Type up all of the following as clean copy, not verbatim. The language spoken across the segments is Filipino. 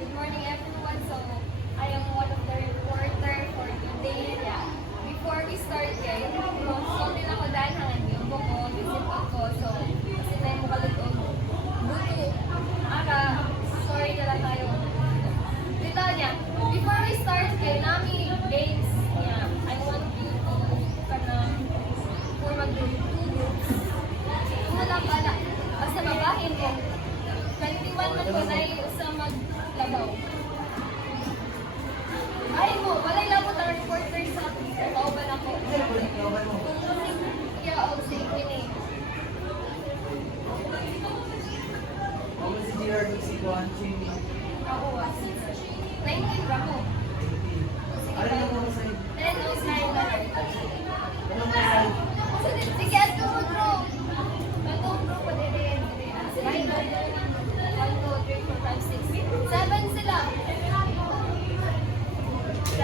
Good morning everyone. So, I am one of the reporter for today. Yeah. Before we start guys, so nila ko dahil yung buko, visit ako. So, kasi na yung kalutog. Buto. Aka, sorry na lang tayo. Dito niya, before we start kay nami days niya, I want you to for mag-group 2 groups. Ano lang pala, basta babahin ko. 21 man ko na sa maglabaw. Ay mo, walay labot ang reporter sa kauban ako. Kaya ako sa ikin Ako si GRD si Juan Chini. Ako, 19 ba ko? Ano yung mga sa'yo? 10 Ano mga sa'yo? sige, ato mo bro. Ato mo bro, pwede rin. 1, 2, 3, 4, 5, 6, 7 sila. 7,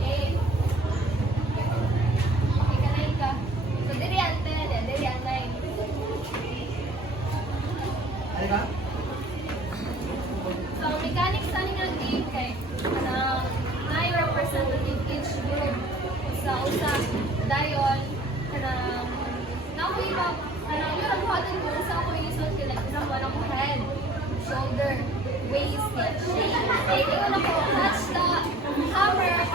8. Ika 9 ka. So, diri ang 10, diri ang 9. Ano ka? So, mechanics sa nga game kay na representative each group sa usa dayon kanang nakuha kanang yung nagbuhatan ko sa ako inisod kila isang walang head, shoulder, waist, shape. Kaya ikaw na po, touch the hammer, na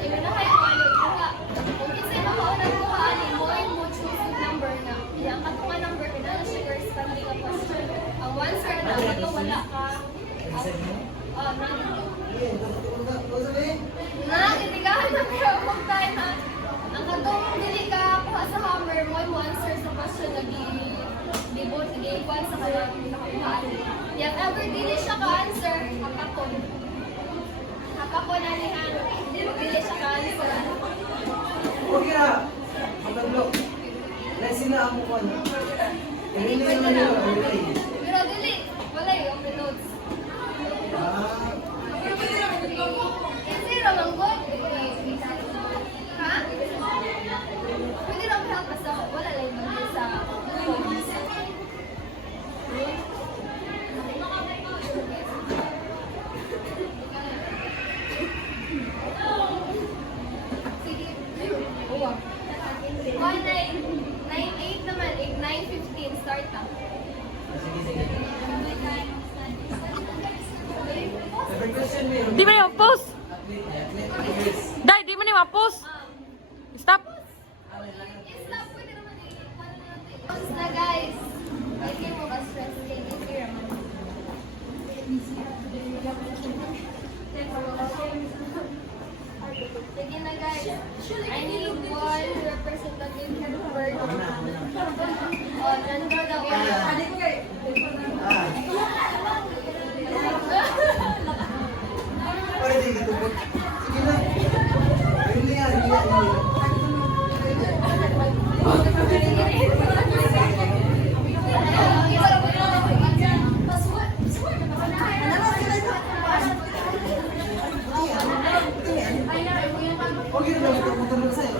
ikaw na kayo ano ikuha. Kung kasi makaunan ko ani mo and mo choose yung number na yung katunga number ka na sugars pa hindi ka question. Ang one sir na ito wala ka. Nagitigahan na pero kung tayo na ang katong dili ka kuha sa hammer mo yung answer sa question na gibot gibuan sa kanang nakakuhaan. If ever dili siya ka-answer, hakakon. Hakakon na niya. Dili siya ka-answer. Okay na! Magandang. Lesson na ako ko. Dili Hindi pwede naman na. yun. Pero dili, wala yung notes. Kasi ramang god. Ha? Pwede lang help basta wala lang yung sa sige. 1998 naman, 9:15 start na. Sige, sige. Favorite question mo yun? Di mo na post. Athlete. Dai, di mo na post. Stop. Stop, pwede naman i-pause na guys. Hindi mo ba stress kay Nikki Raman? Sige na guys. I need one representative bird. Oh, nandun na wala. Pwede dito po. Sige na. Ayun na yan. Okay na lang. Matulog sa'yo.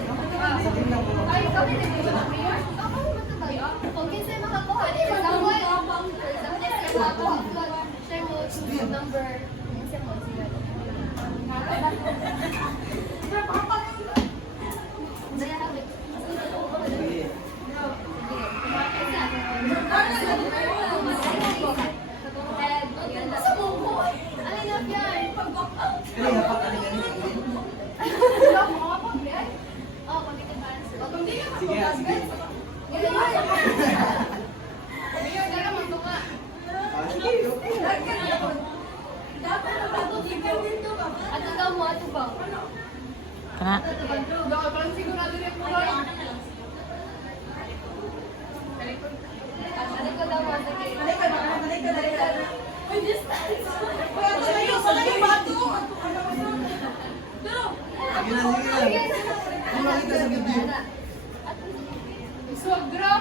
Sige na po. Ay, kami na dito. Ako, matagal. Kung kinsa makakuha, example, share mo yung number. Kinsa mo sila. Sige. Ano yung hapak-aling-aling? Sige, sige. Ato daw mo, ato ba? Kana. Ano ko daw mo, sige. Sige na, sige na. Ano makita sa video? Sobra.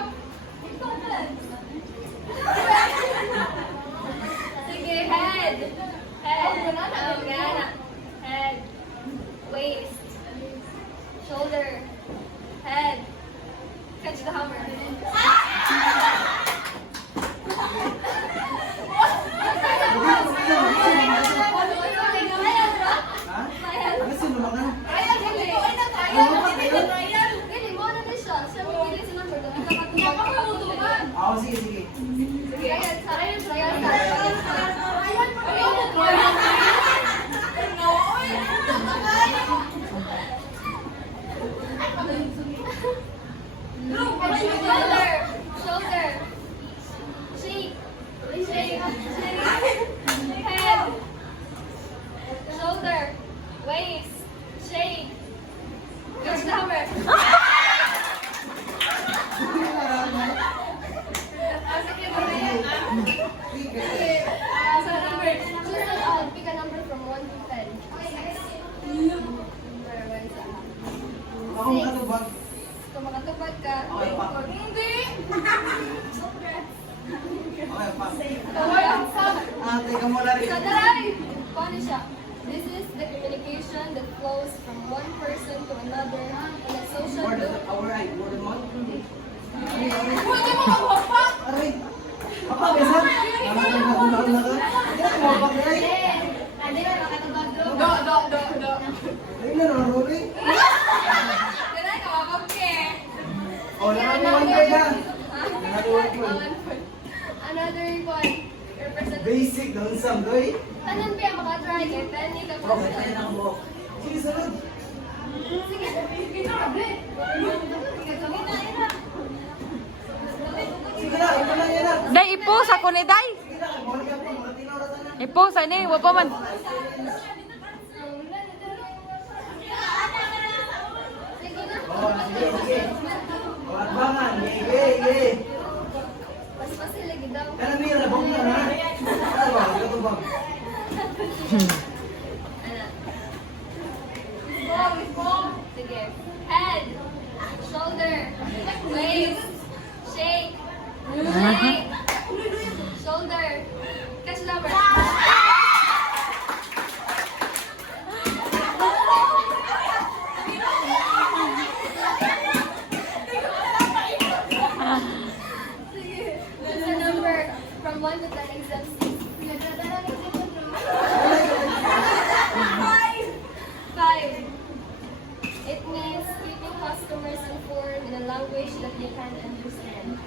Sige, head. Head. Head. Waist. Shoulder. Head. Catch the hammer. mo na rin. So, taray! Paano siya? This is the communication that flows from one person to another in a social Word group. of our right, word of mouth. Pwede mo magpapa! Aray! Papa, besan! Ano na ka? Hindi na kumabak na rin. Hindi na makatubag bro. Do. Ayun na, naruri. Taray, kamabag ke. Oh, nakatuwan ka na. Nakatuwan ko. Another one. Representative. Basic, doon sam, doy. Tanan pa makatry kay Penny ka Oh, kaya na ang buhok. Sige, sunod. Sige, grabe. Sige, gawin na, ina. Sige na, ito na yan na. Day, i-post ako ni Day. Sige na, mohon ka po, mga tinaurasan na. I-post, ano eh, wapa man. Sige na. Oh, sige. Oh, adbangan. Ye. Mas masilagi daw. Kana mira na bang na ha? Ano ba? Ito ba? Sige. Head. Shoulder. Waist. Shake. Leg. Shoulder. Catch number. Sige. That's the number from 1 to 10 exam 6. 5. It means keeping customers informed in a language that they can understand.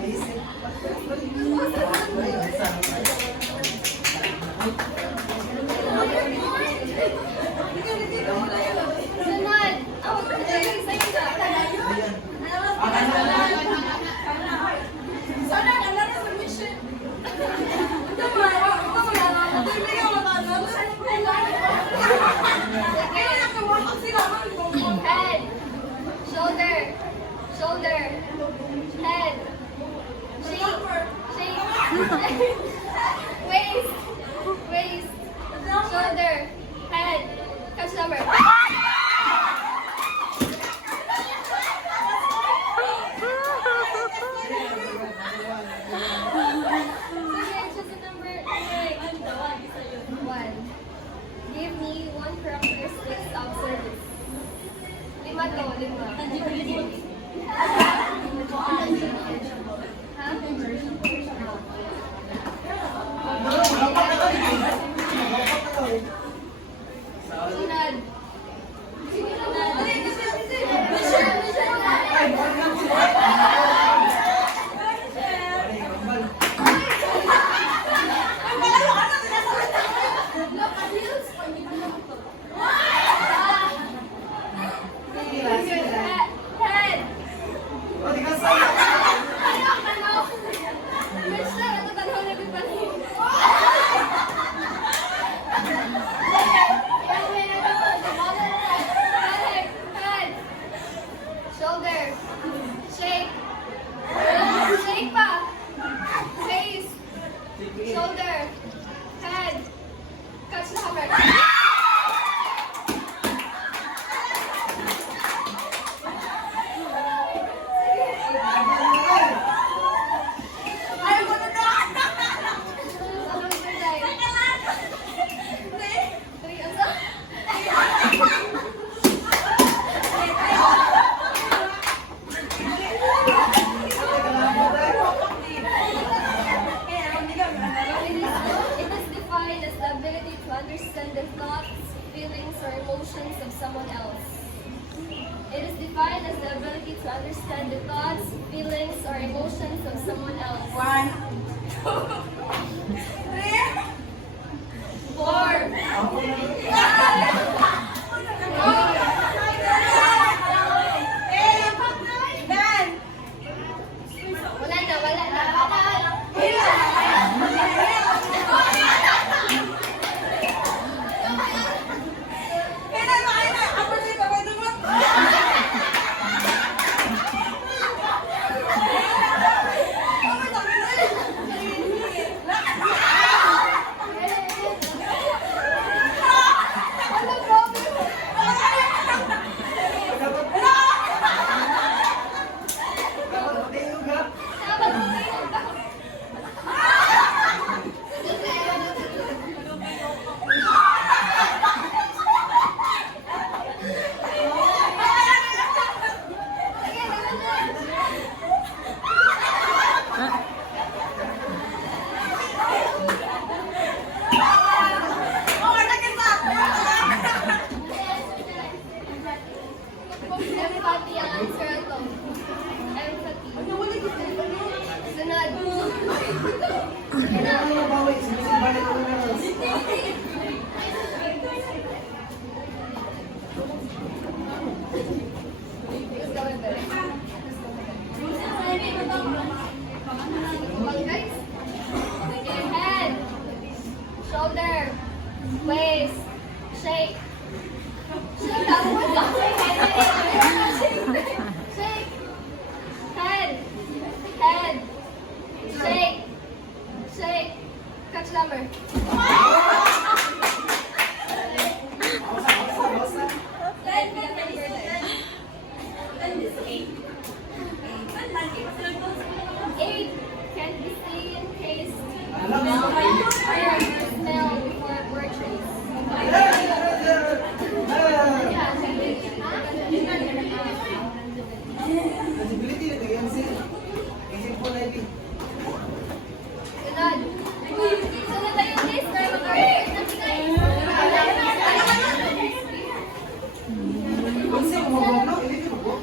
Basic. Sunod! Ako, sa'yo ka. Head, shoulder, head, shake, waist, shoulder, head, catch number. Sige, choose the number 1. Give me one characteristics of service. 5 to, 5. Ha? Ivy. Sunod. Sunod tayo please para mag-order ng Ang siya, kumagawa na. Hindi ka ba?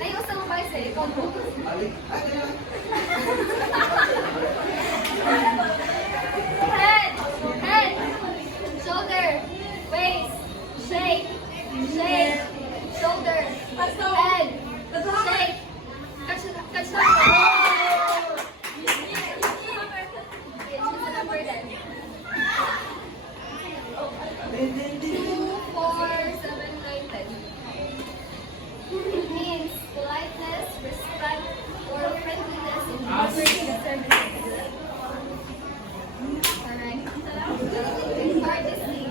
Ay, gusto mo ba isa? Ikaw mo. Alik. Ay, kaya. Head, head, shoulder, waist, shake, shake, shoulder, head, shake, catch the number then. 2, 4, 7, 9, 10. Means politeness, respect, or friendliness in offering the services. Alright. Artistry.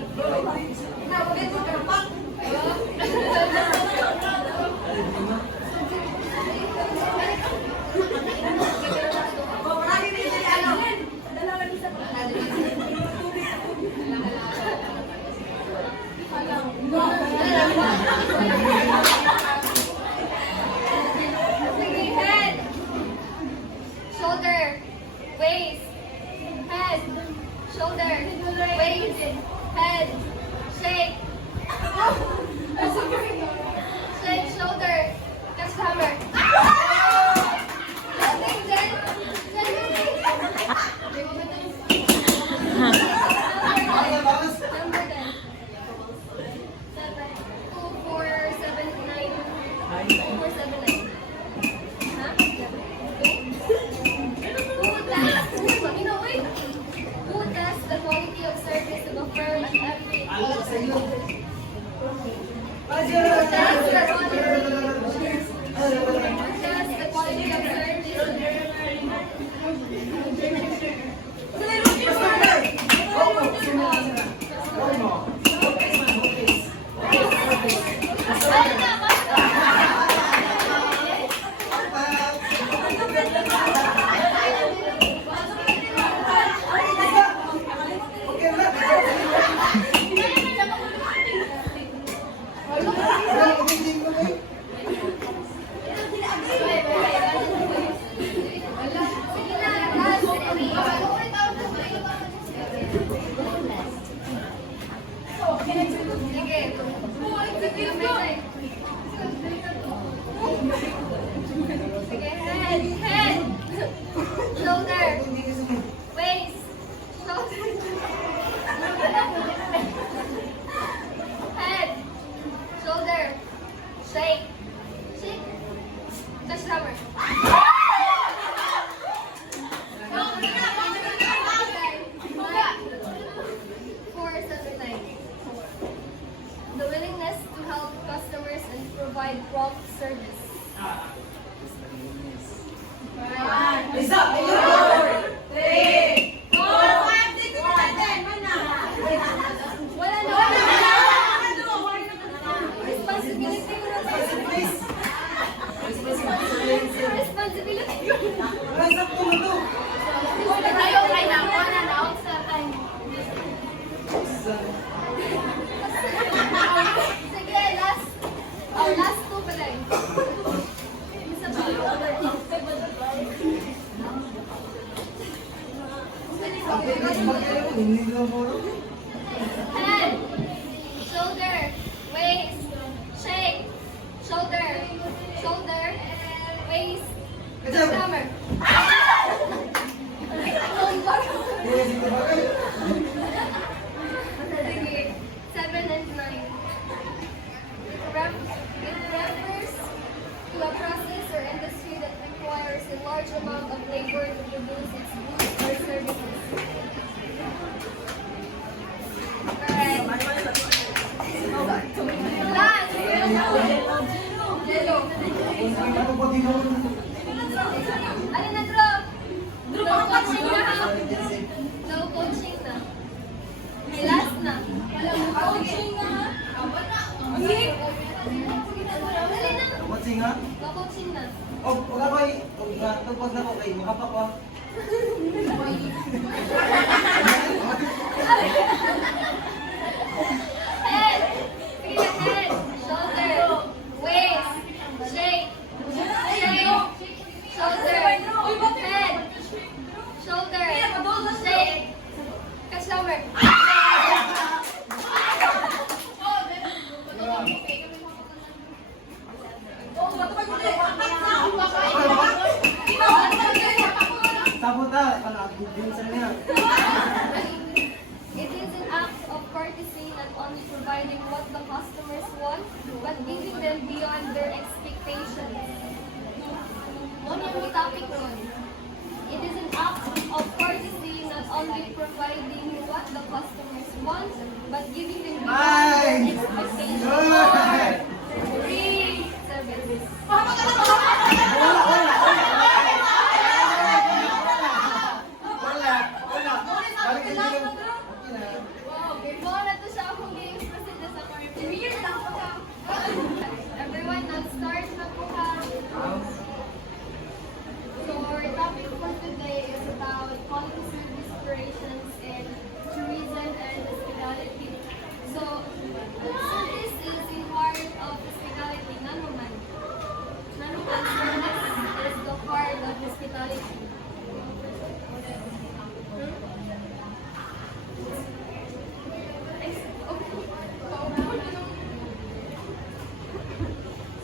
Head, shoulder, waist, head, shoulder, waist, head, shake, shake, shoulder, catch the hammer. Nothing, Jen. Number 10. 2, 4, 7, 9. 2, 4, 7, 9. Huh? Who tests the quality of service of a firm at every Alam sa iyo. Who tests the quality of service Sige, head, shoulder, waist, shoulder, head, shoulder, shake, shake, touch the hammer. 4, 7, 9. The willingness to help customers and provide prompt service. Isa! Wala na. Responsibility ko na. Responsibility ko na. Ay, sakto mo to. Tayo kay na. Wala na. Out sa time. Sige, last. Oh, last 2 pala eh. Isa pa. Head, shoulder, waist, shake, shoulder, shoulder, waist, hammer. Sige, 7 and 9. It refers to a process or industry that requires a large amount of labor to produce its goods or services. Alright. Last. Yellow. Ano na, Drew? No coaching na, ha? No coaching na. Okay, last na. Walang coaching na. Okay? Dali na. What's nga? No coaching na. Oh, pag ako ay, pag na ako kayo, makapak ko. Head. Sige, head. Shoulder. Waist. Shake. Shake. active din sa niya. It is an act of courtesy not only providing what the customers want, but giving them beyond their expectations. Ano yung topic ron? It is an act of courtesy not only providing what the customers want, but giving them beyond their expectations. 3, 7. Wala. Balik din yung... Okay na. Wow, before na to siya akong games present sa mga premiere lang po ka. Everyone, nag-start na po ha. So our topic for today is about quality service operations and tourism and hospitality. So, service is in part of hospitality, naman. Service is the part of hospitality.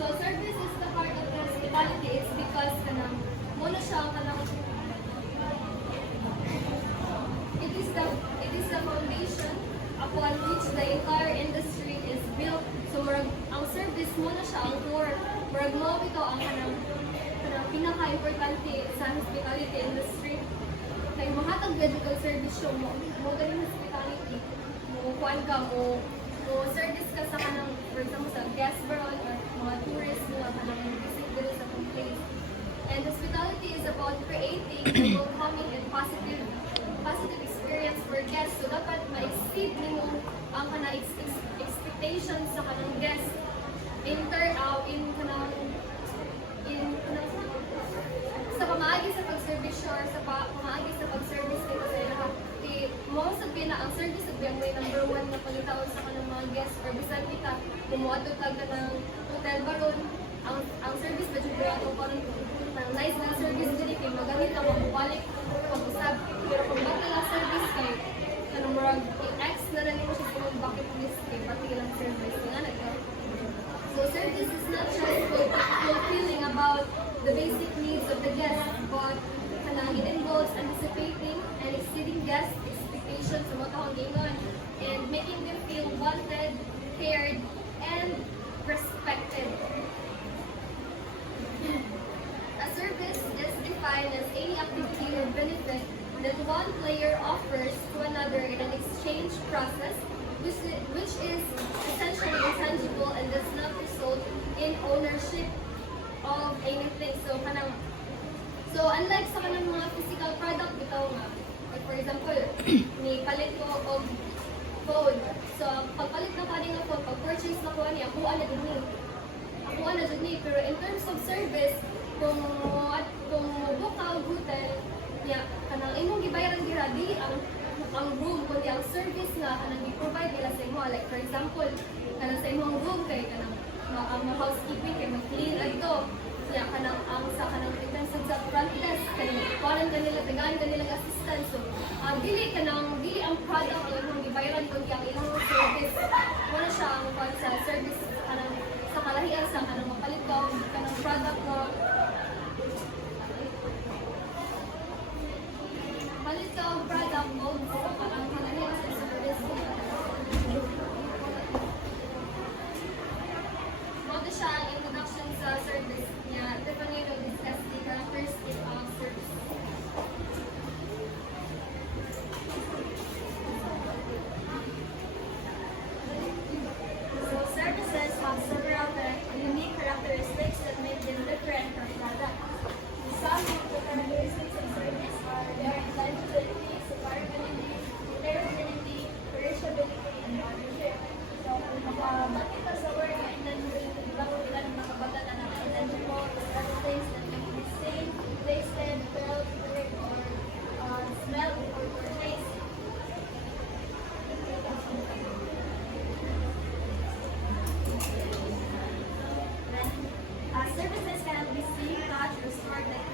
So service is the part of the hospitality is because muna siya kanang it is the foundation upon which the entire industry is built. So ang service muna siya ang core. Murag mo ito ang kanang pinaka-importante sa hospitality industry. Kay mahatag medical service siya mo galing hospitality. Mo kuan ka mo service ka sa kanang for example sa guest baron or mga tourists nga kanang visit dito sa kung place. And hospitality is about creating a welcoming and positive experience for guests. So dapat ma-exceed nimo ang kanang expectations sa kanang guest sa pamaagi sa pag-service or sa pamaagi sa pag-service nito sa ilaha. Mo sabihin na ang service sa biyang may number 1 na pangitaon sa kanang mga guests or bisan kita kumuadto tag ka ng hotel baron ang service ba jud ato karon ang nice na service dili kay magamit ang mabalik pag-usab pero kung baka lang service kay kanang murag i-ex na lang nimo siya sa bucket list kay pati lang service nga nagka. So service is not just fulfilling about the basic needs of the guest, but it involves anticipating and exceeding guest expectations sa mga kahangingan and making them feel wanted, cared, and respected. A service is defined as any activity or benefit that one player offers to another in an exchange process which is essentially intangible and does not result in ownership of anything. So unlike sa kanang mga physical product bitaw nga, like for example, ni palit ko og phone. So pagpalit na pa nga phone, pag-purchase na ko ani, ako na jud ni. Pero in terms of service, kung book ka og hotel, niya kanang imong gibayaran dira dili ang room kundi ang service nga kanang gi-provide nila sa imo. Like for example, kanang sa imong room kay kanang ang housekeeping kay mag-clean adto. Ya kanang ang sa kanang intensive sa front desk kay kuan kanila tagaan kanila assistant. So dili ang product o imong gibayaran kundi ang ilang service. Wala siya ang kuan sa service kanang sa kalahian sa kanang mapalit ka kanang product nga palit ka ang product o ang kalahian sa service. Muna siya ang introduction sa service niya. Definitely will discuss the characteristics of service. So services have several unique characteristics that make them different from products. Some of the characteristics of service are their intangibility, separability, interoperability, perishability, and ownership. So, makita sa word na intangibility, di ba kung ilan nakabata na ng intangible, are the things that can be seen, tasted, felt, heard, or smelled, or taste. Services cannot be seen, touched, or stored like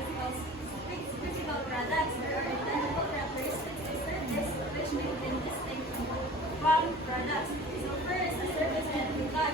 physical products. There are intangible characteristics of service which make them distinct from products. So first, a service can be touched.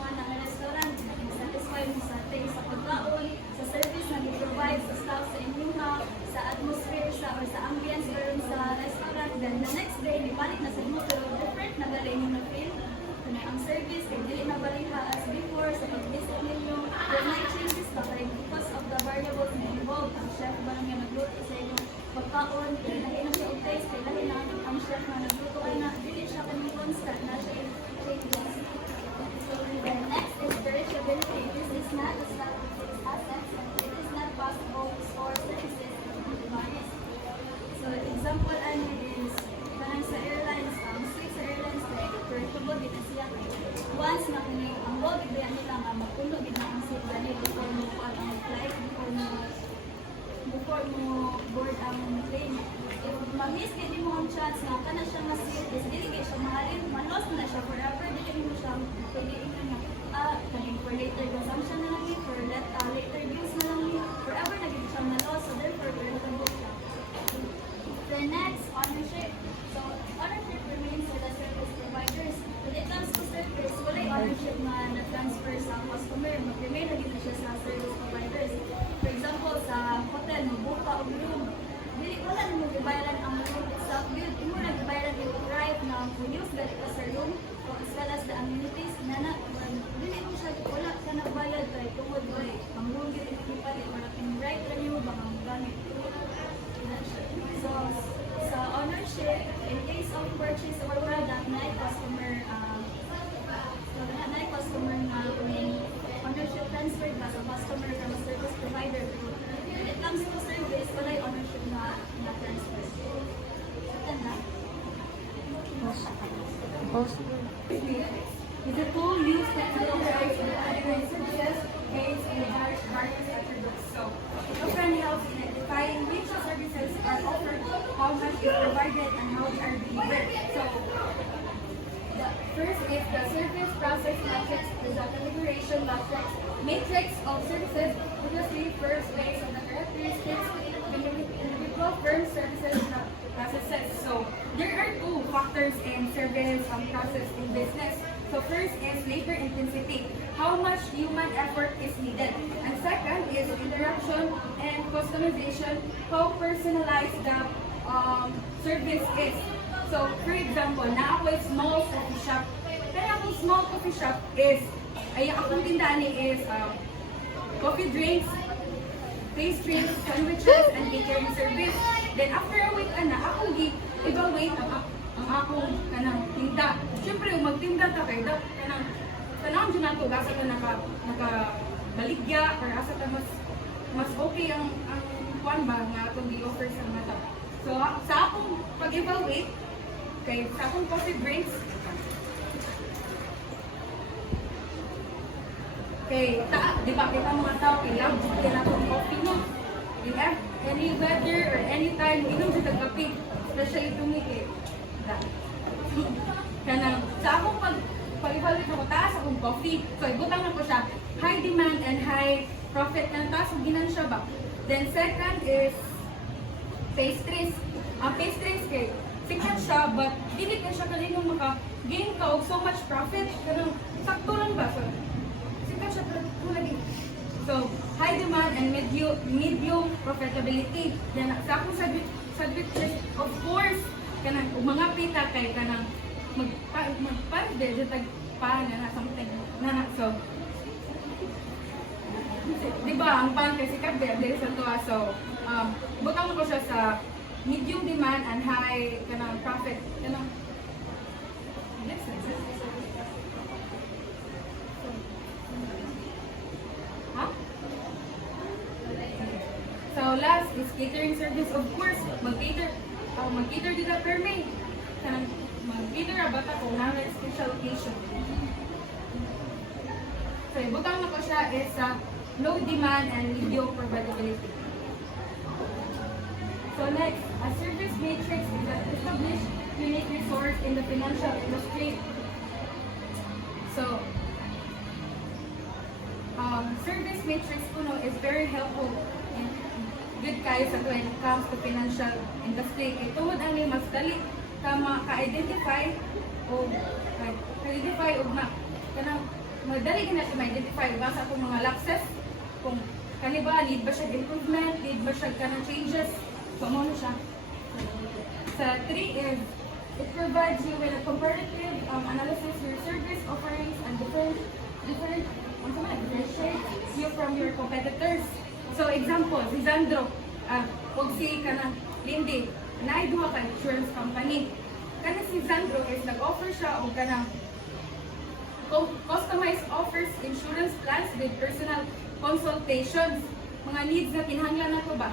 mga na restaurant, satisfy mo sa taste sa pagkaon, sa service na i-provide sa staff sa inyong sa atmosphere sa or sa ambience karon sa restaurant. Then the next day, ipalit na sa inyo pero different na gali inyo na feel. Kaya ang service kay dili na baliha as before sa pag-visit ninyo. There might changes pa kay because of the variables na involved. Ang chef ba nga nagluto sa inyong pagkaon, kay lahi na siya og taste, kay lahi na ang chef na nagluto ay na dili siya kanang constant na siya changes. Then next is perishability. This is not a stock of fixed assets and it is not possible to store services in device. So example ano is parang sa airlines, Swiss Airlines like perishable din na siya. Once na kung ang log ibayan nila nga magpuno din na ang seat gani before mo ang flight, before mo board ang plane. If ma-miss kayo mo ang chance na kana siya nga seat is dili kayo siya mahalin, ma-lost na siya forever, dili mo siya piliin na kanin for later consumption na lang for later use na lang forever na gid siya na-lost, so therefore perishable siya. The next, ownership. So, ownership remains with the service providers. When it comes to service, wala ownership na na-transfer sa customer. Mag-remain na dito siya sa service providers. For example, sa hotel, magbuka o room. Wala na mo gibayaran ang room itself. Hindi mo na gibayaran yung right na use dahil ka sa room o as well as the amenities. Hindi mo siya, wala ka na bayad kahit tungod ba ang room dito ipalit. Malaking right na niyo baka ang gamit. So, sa ownership, in case of purchase of a product, customer na ownership transferred ba sa customer from a service provider. When it comes to service, wala yung ownership na transfer. Tanda? Is a tool used to categorize the category services based on the various attributes. So, it often helps in identifying which services are offered, how much is provided, and how they are delivered. So, the first is the service process matrix. Is a categorization matrix of services obviously first based on the characteristics of individual firm services processes. So, there are two factors in service process in business. So first is labor intensity, how much human effort is needed. And second is interaction and customization, how personalized the service is. So for example, na ako small coffee shop. Kaya akong small coffee shop is, ay akong tindahan is coffee drinks, pastries, sandwiches, and catering service. Then after a week, akong evaluate ang akong kanang tinda. Siyempre, magtinda ta kay kanang tanawon dyan nato gasa ka nakabaligya or asa ka mas okay ang kuan ba nga atong gi-offer sa mata. So sa akong pag-evaluate kay sa akong coffee drinks kay di ba kita mga tao kay love kay natong coffee mo. You have any weather or any time inom sa kape, especially to me kay kanang sa akong pag-evaluate ako taas akong coffee. So ibutang na ko siya high demand and high profit na taas ang ginansya ba. Then second is pastries. Ang pastries kay sikat siya but dili ka siya kaninong maka-gain ka og so much profit. Kanang sakto lang ba? So sikat siya pero lagi. So high demand and medium profitability. Then sa akong sandwiches, of course, kanang mga pita kay kanang magparde tag pan na something na so di ba ang pan kasi kabe dili sa to so butang ko siya sa medium demand and high kanang profit kanang so last is catering service. Of course mag-cater dito per me kanang mag-cater bata ko na special occasion. So ibutang na ko siya is sa low demand and medium profitability. So next, a service matrix is an established unique resource in the financial industry. So service matrix kuno is very helpful in good kayo sa when it comes to financial industry. Kay tungod ani mas dali ka ma-identify o na kanang madali ka na siya ma-identify basta kung mga lapses, kung kani ba, need ba siya improvement, need ba siya kanang changes, so mo na siya. Sa 3 is, it provides you with a comparative analysis of your service offerings and differentiate you from your competitors. So example, si Zandro, o si kanang Lindy, naidua ka insurance company. Kana si Zandro is nag-offer siya o kanang customized offers insurance plans with personal consultations. Mga needs na kinahanglan nato ba?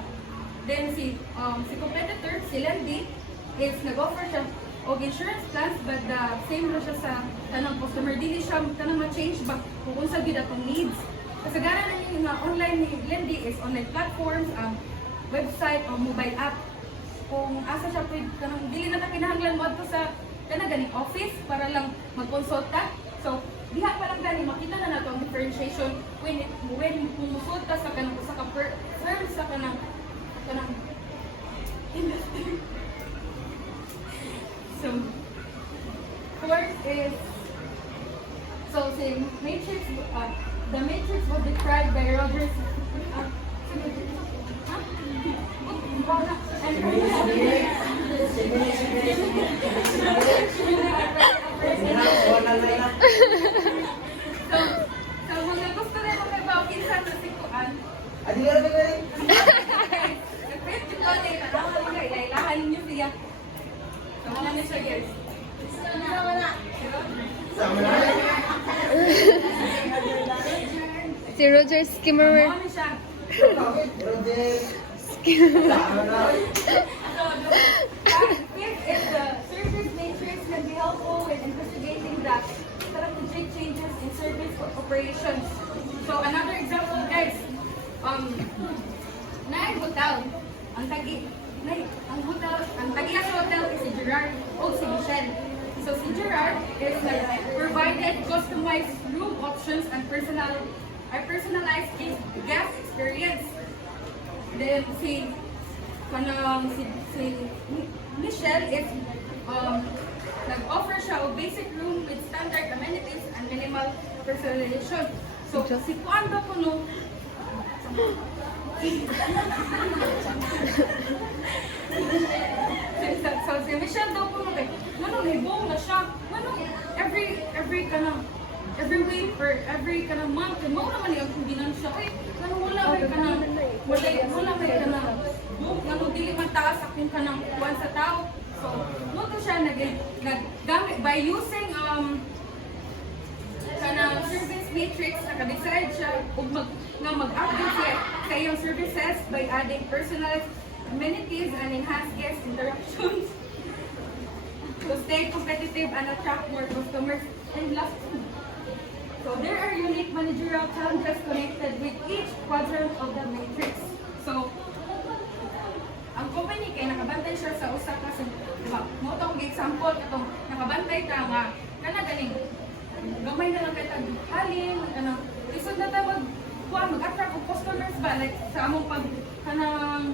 Then si competitor, si Lindy, is nag-offer siya og insurance plans but the same ra siya sa tanang customer. Dili siya tanang ma-change ba kung unsa gyud atong needs. Kasagaran na yung mga online ni Lindy is online platforms, website o mobile app. Kung asa siya pwede kanang dili na ta kinahanglan mo adto sa ganing office para lang mag-consulta. So diha pa lang gani makita na nato ang differentiation when pumusot ta sa kanang usa ka firm sa kanang industry. So, fourth is, so the matrix was described by Robert. So mga gusto rin mga bawkin sa nasikuan. Adi ka na rin. Nag-press yung konti, tanawan nyo, ilailahan nyo siya. So wala na siya guys. Sama na. Si Roger Skimmerer. Ano siya? Bakit? Roger. Sama na. Fifth is the service matrix can be helpful with investigating the strategic changes in service operations. So another example guys, Nay Hotel, ang tagi sa hotel is si Gerard o si Michelle. So si Gerard is provided customized room options and personalized guest experience. Then si Michelle is nag-offer siya of basic room with standard amenities and minimal personalization. So si Juan daw kuno so si Michelle daw kuno kay manong hibong na siya. Manong every week or every kanang month mo naman yung kumbinan siya. Ay, kanang wala may kanang manong dili man taas akong kanang kuwan sa tao. So, mo to siya naggamit by using kanang service matrix, naka-decide siya ug mag-update siya sa iyong services by adding personalized amenities and enhanced guest interactions to stay competitive and attract more customers. And last, so there are unique managerial challenges connected with each quadrant of the matrix. So, ang company kay nakabantay siya sa usa ka sa, diba? Mo tong example katong nakabantay ka nga kana ganing gamay na lang kay tag halin kanang isod na ta mag-attract og customers ba like sa among pag kanang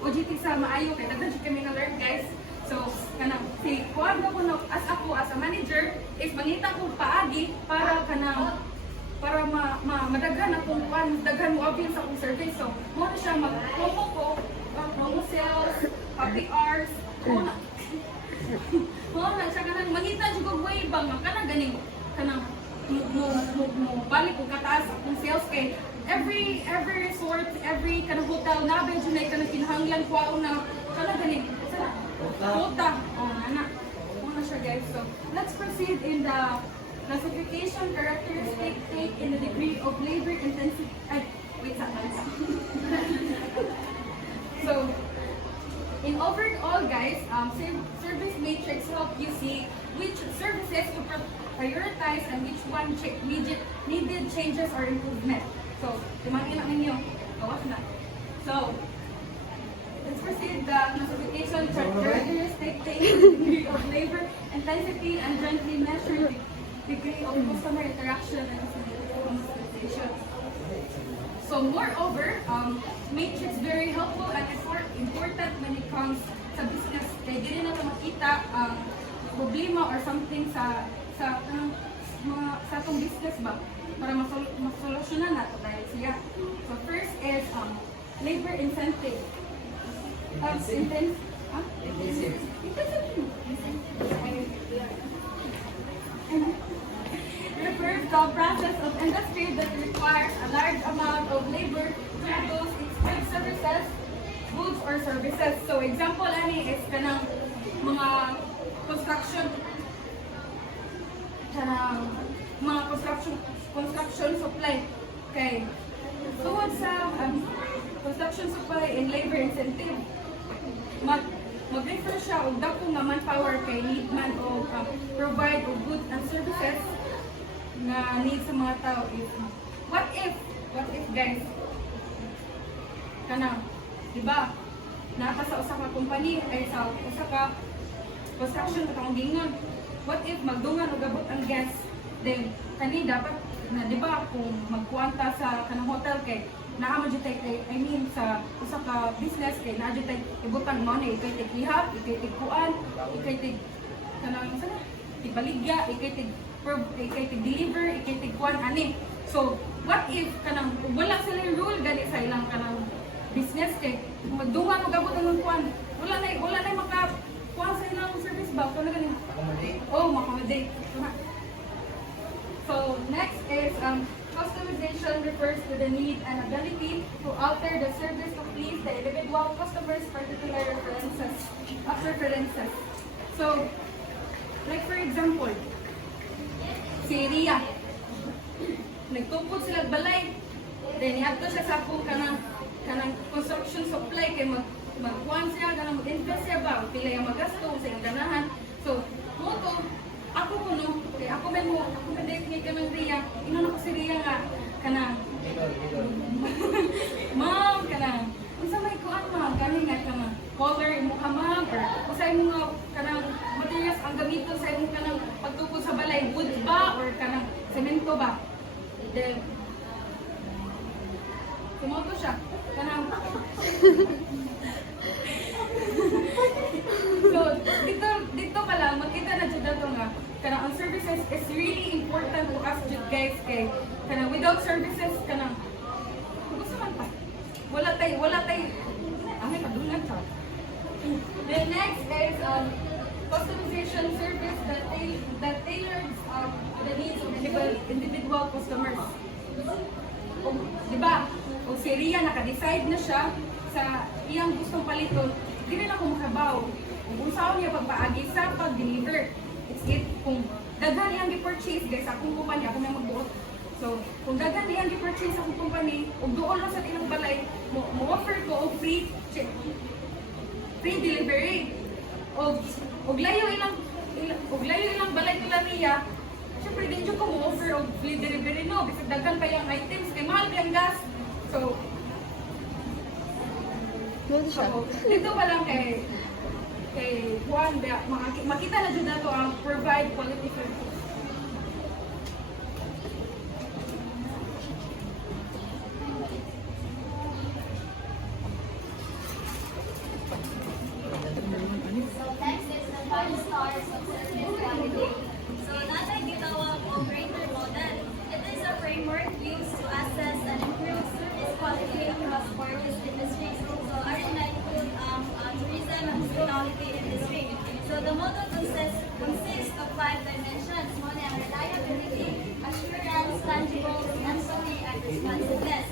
OJT sa maayo kay daghan siya kami na learn guys. So kanang si kuan ko no as a manager is mangita ko paagi para kanang para madaghan akong kuan daghan mo avail sa akong service. So mo na siya mag-promo ko promo sales, happy hours, mo na siya kanang mangita jud og way bang kanang ganing kanang mo balik ko kataas akong sales kay every resort, every kanang hotel na ba jud kanang kinahanglan ko na kanang ganing quota. Ana. Mo na siya guys. So let's proceed in the classification characteristic take in the degree of labor intensity. Wait sa So, in overall, guys, service matrix help you see which services to prioritize and which one needed changes or improvement. So, tumangin lang ninyo. Gawas na. So, let's proceed the classification characteristic taking the degree of labor intensity and jointly measure the degree of customer interaction and consultation. So moreover, matrix very helpful and important when it comes sa business. Kaya dili na makita problema or something sa atong business ba para masolusyonan nato dahil siya. So first is labor incentive. Intensive. Refers to a process of industry that requires a large amount of labor to produce its services, goods or services. So example ani is kanang mga construction supply. Okay. Tungod sa construction supply and labor incentive, mag-refer siya og dako nga manpower kay need man o provide og goods and services na need sa mga tao is what if guys kana di ba napa sa usa ka company ay sa usa ka construction katong gingon, what if magdungan og abot ang gas, then kani dapat na di ba kung magkuanta sa kanang hotel kay naa man jud tay I mean sa usa ka business kay naa jud tay ibutang money kay tig-ihap, ikay tig-kuan, ikay tig kanang sana ibaligya, ikay tig-deliver, ikay tig-kuan ani. So what if kanang wala sila rule gani sa ilang kanang business kay magdungan og abot ang kuan, wala na maka kuan sa ilang service ba kuno gani. Accommodate. So next is customization refers to the need and ability to alter the service to please the individual customer's particular preferences. So, like for example, si Ria, nagtupod sila balay, then iadto siya sa akong kanang construction supply kay magkuhan siya, kanang mag-invest siya ba, pila yung magasto sa iyang ganahan. So, mo to, ako kuno, kay ako may date ni kamang Ria, inuna ko si Ria nga, kanang, ma'am, kanang, unsa may kuan ma'am, galing nga kanang, color imo ka ma'am, or usa imo nga, kanang, materials ang gamiton sa imong kanang pagtukod sa balay, wood ba, or kanang, semento ba? Then, tumoto siya, kanang, so, dito pala, makita na dito dato nga, kanang ang services is really important to us jud guys kay kanang without services kanang gusto man pa wala tay ay padulan ta. The next is customization service that tailors the needs of individual customers. Diba? O si Ria naka-decide na siya sa iyang gustong paliton, dili na ko makabaw. Kung saan niya pagpaagi sa pag-deliver. It's it, kung daghan iyang gi-purchase, guys, akong kumpanya, ako may magbuot. So, kung daghan iyang gi-purchase akong company, ug doon lang sa ilang balay, mo-offer ko og free delivery. Og layo ilang balay nila niya, syempre din ko mo-offer og free delivery no, bisag daghan pa yung items, kay mahal pa yung gas. So, dito pa lang kay Juan, makita na dyan nato ang provide quality service. So next is the 5 stars of service quality. So natay gitawag og Rater model. It is a framework used to assess and improve service quality across various industries. So our include tourism and hospitality industry. So the model consists of 5 dimensions: muna ang reliability, assurance, tangible, empathy, and responsiveness.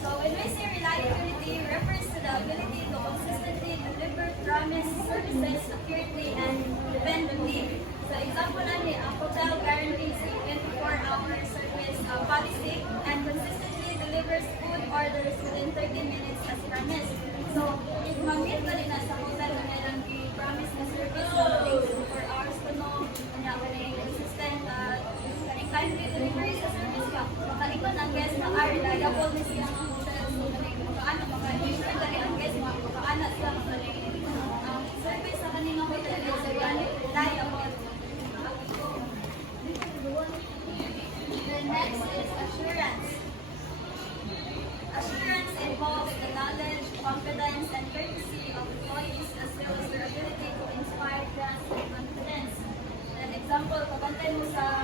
So when we say reliability, refers to the ability to consistently deliver promised services accurately and dependably. So example ani, ang hotel guarantees a 24-hour service policy and consistently delivers food orders within 30 minutes as promised. So if mag-meet ba rin sa hotel na nilang i-promise na service na 24 hours ko no, kanya ka na yung consistent kaning timely delivery sa service ka, makalikon ang guest na reliable na siya ang hotel. So kaning makaano, maka-ensure ka rin ang guest, makaano siya kaning service sa kanina hotel is reliable. example, pabantay mo sa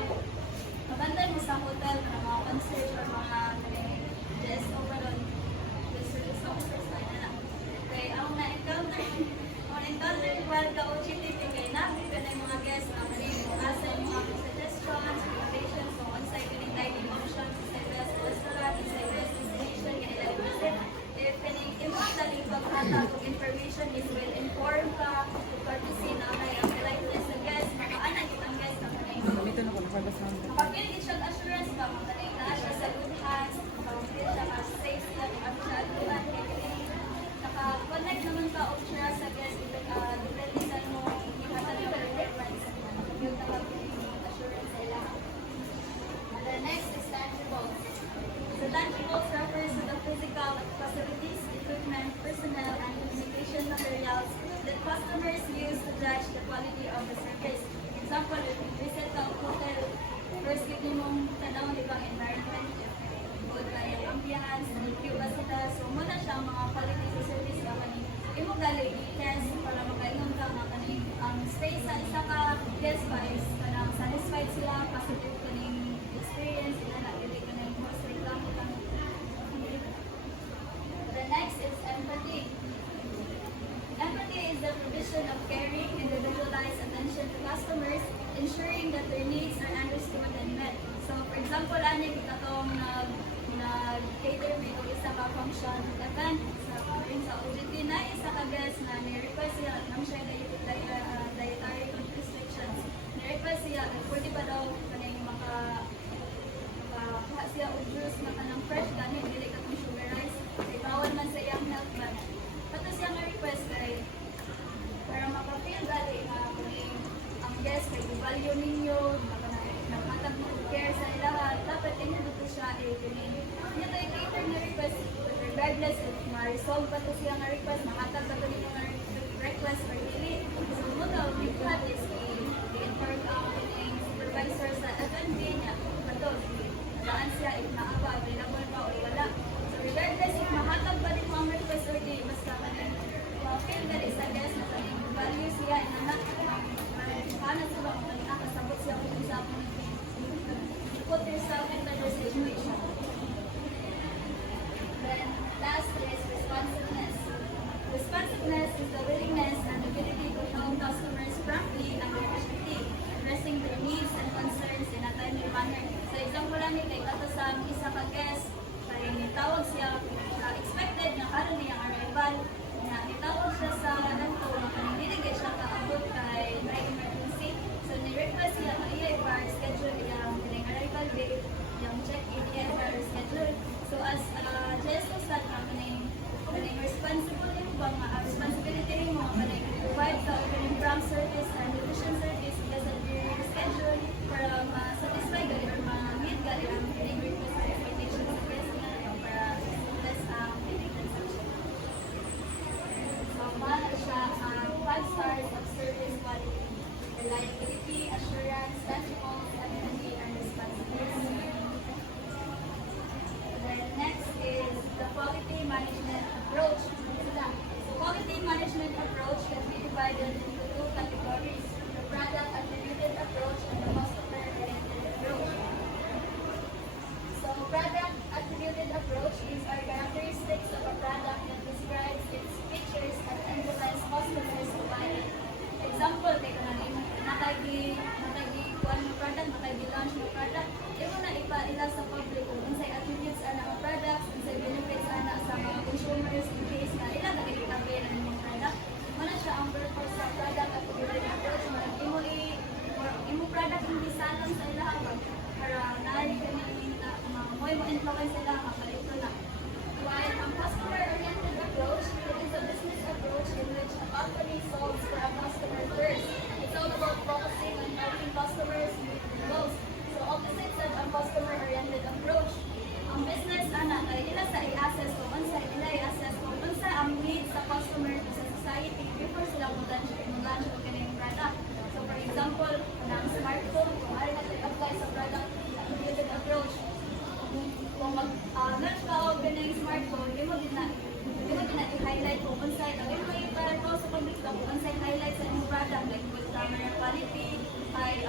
hotel na mga concierge or mga guest overall, guest service officers na. Okay, ang na-encounter while ka-OGTP kay namin ka na yung mga guests na asa yung mga suggestions, recommendations, so on-site kaning dining options, inside restaurant, inside destination, kailan visit. If kaning importantly paghatag og information is well informed ka, courtesy na kay ang politeness sa guest, makaanay kitang guest na kaning makapili siya assurance ba, makaanay na siya sa good hands, makapili siya ka safe siya, ang siya aduan, naka-connect naman ka og trust sa guest, depende sa mo ihatag yung reference, yung assurance sa ilang. And the next is tangibles. So tangibles refers to the physical facilities, equipment, personnel, and communication materials that customers use to judge the quality of the service. Example, if you visit a hotel, first kita mong tanong di bang environment, good na yung ambience, queue ba sila, so muna siya ang mga quality sa service ba kaning imo gali i-test para makaingon ka nga kaning ang stay sa isa ka guest ba is kanang satisfied sila, positive kaning experience sila na dili kaning most reklamo kang. The next is empathy. Empathy is the provision of caring, individualized attention to customers, ensuring that their needs are understood and met. So, for example, ani kita tong nag-cater may isa ka function event sa OJT na isa ka guest na ni-request siya at nang siya dietary restrictions. Ni-request siya at pwede ba daw kaning makakuha siya o juice na kanang fresh gani, dili ka kung sugarized. Kaya bawal man sa iyang health ban. Pato siya nga request kay para maka-feel dali na kaning ang guest kay value ninyo, naghatag mo care sa ilaha, dapat inyo dito siya kaning niya tayo cater na request regardless if ma-resolve pa to siya nga request, mahatag pa to ninyo nga request or dili. So muna, big plan is i-inform ang kaning supervisor sa F&B niya. Pato, daan siya if naaba, available pa o wala. So regardless if mahatag pa din mo ang request or dili, basta kaning feel that is a guest na kaning value siya and anak paano sila kung nakasabot siya kung isa po put yourself in their situation. Then, last is responsiveness. Responsiveness is the willingness and ability to help customers promptly and efficiently, addressing their needs and concerns in a timely manner. So, example lang kay kato sa isa ka guest, kaya nitawag siya, expected na karon niyang arrival, na nitawag siya sa ganito, nililigay siya kaabot kay may emergency. So, ni-request siya na iya i-schedule yung arrival date, yung check-in schedule. So as Jesus that kaning responsibility mo kaning provide sa kaning prompt service and efficient service because of your schedule para ma-satisfy gali or ma-meet gali ang kaning request and expectations sa guest nga para less feeling consumption. So man siya 5 stars of service quality, reliability, assurance, tangible, empathy, and responsibility. Next is the quality management approach. The quality management approach can be divided into two categories: the product attributed approach and the customer-oriented approach. So, product attributed approach is our characteristics of a product that describes its features and influence customers to buy it. Example, kay kanang kuan mo product, launch mo product, imo na ipaila sa public kung unsay attributes ana nga products, unsay benefits ana sa mga consumers in case na ila nagitabi ang imong product. Mana siya ang purpose sa product attributed approach, man imo product hindi salon sa ilaha para naari kani mo influence sila makalito na. While ang customer-oriented approach, it is a business approach in which a company solves for a customer first. It's all about focusing on helping customers meet their goals. So opposite sa ang customer-oriented approach, ang business ana kay ila sa i-assess kung unsa ila i-assess kung unsa ang needs sa customer sa society before sila mag-launch og kaning product. So for example, ang smartphone, kung ari na apply sa product attributed approach, kung mag-launch ka og kaning smartphone, imo din na i-highlight kung unsay ang imo i-para sa public kung unsay highlight sa imong product like good camera quality, high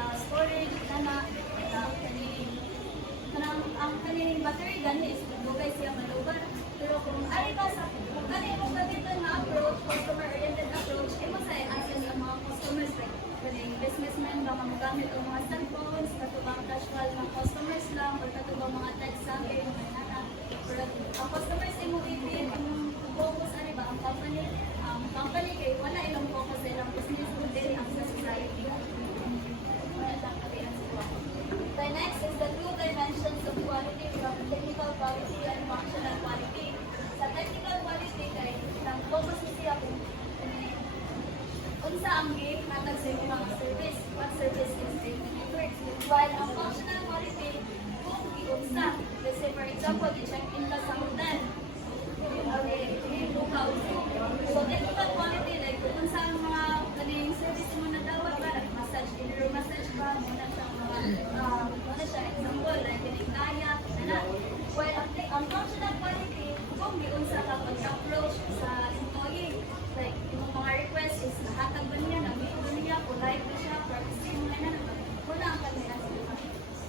battery gani is bugay siya malugar. Pero kung ay ka sa kung kani mo ganito na approach, customer oriented approach, ay masaya asin sa mga customers like kaning businessmen ba magamit ang mga cellphones, katubang casual ng customers lang or katubang mga tech savvy mga nana. Pero ang customers ay mo ipin ang focus ani ba ang company kay wala ilang focus sa ilang business kundi ang sa society. The next is the two dimensions of quality from technical quality and functional quality. Sa technical quality kay nang focus ni siya kung unsa ang gihatag sa imong mga service, what service is being delivered. While ang functional quality kung giunsa, let's say for example, i-check in ka sa hotel. Okay, bukaw. So technical quality like kung unsa ang mga kaning service mo na dapat ba, like massage, inner massage ba, muna sa mga muna siya example like kinigaya, na. While ang functional quality kung giunsa ka pag-approach sa employee, like yung mga request is nahatag ba niya, nag-meet ba niya, polite ba siya, practicing mo na muna ang kanila.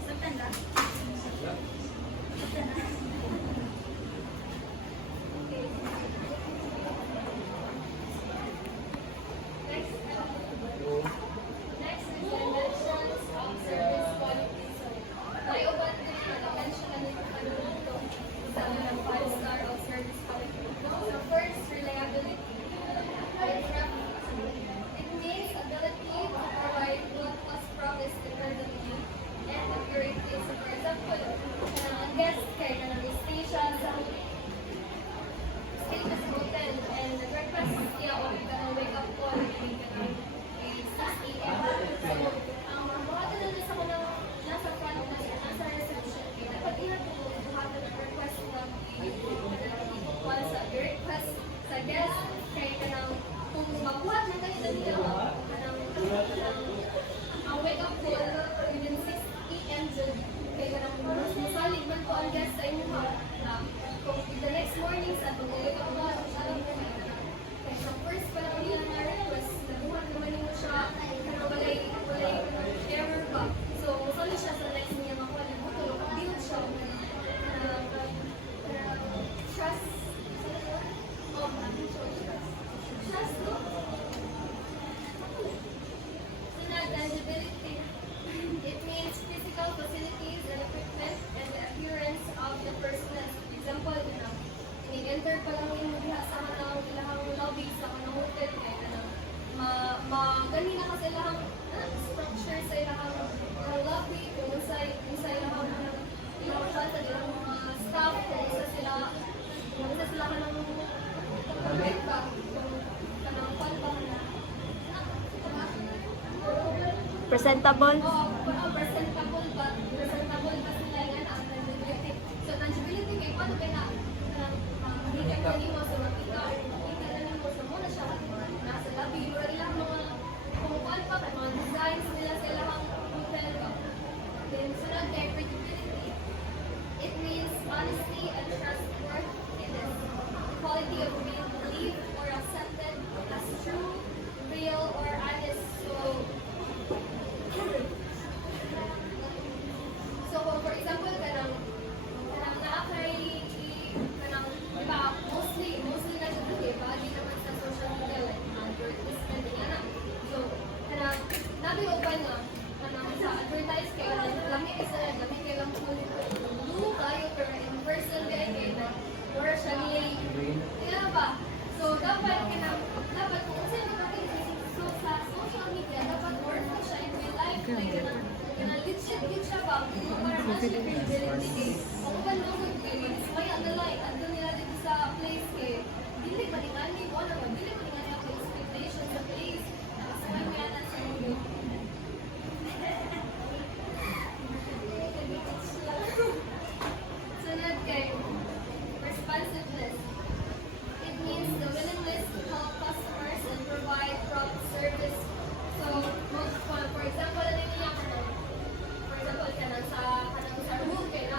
Sabtan na? Sabtan na? Okay. Next is dimensions of service quality. So, tayo ba na-mention na nito sa mga 5-star of service quality? So, first, reliability. It means ability to provide what was promised dependably and accurately. So, for example, ang guest kay na station sa hotel and nag-request siya o wake up call ay 6 a.m. So, ang mga tanong sa mga nasa front na siya, nasa reception, dapat ihatulog to have the request ng call sa request sa guest kay kanang kung mabuhat na kayo na nila ang wake up call within 6 a.m. kay kanang mas masalig man po ang guest sa inyo kung the next morning sa itong wake up call kaya sa first pa lang nila na request nabuhat naman mo siya pero walay error ba so masali siya sa next niya makuha na matulog build siya trust trust no? Sunod, tangibility. It means physical facilities and equipment and the appearance of the personnel. Example, enter pa lang yung diha sa kanang ilahang lobby sa kanang hotel kaya kanang gani na kasi ilahang structure sa ilahang lobby kung sa ilahang ilahang siya sa ilahang mga staff kung sa sila kanang kanang palbang na Presentable. presentable ba sila yan ang tangibility. So tangibility kay paano kaya hindi ka nimo sa makita na nimo sa muna siya nasa lobby or ilang mga kung paano pa mga designs nila sa ilang hotel ba. Then sunod kay credibility. It means honesty and trustworthiness. The quality of being believed or accepted as true, real, or honest. So for example, kanang naakay kanang di ba mostly na siya today ba di naman sa social media like advertisement na. So kanang nabi open nga kanang sa advertise kay kanang lami kay lang mo kayo pero in person kay na or siya ni kaya ba so dapat kung sino so sa social media dapat work mo siya in real life like legit siya ba para mas siya credibility kay kung ba nung may underline ando nila dito sa place kay dili pa rin ani mo na dili pa rin ani ang expectation sa place so may mga sa mundo sunod kay responsiveness. It means the willingness to help customers and provide prompt service. So, for example, kanang sa room kay na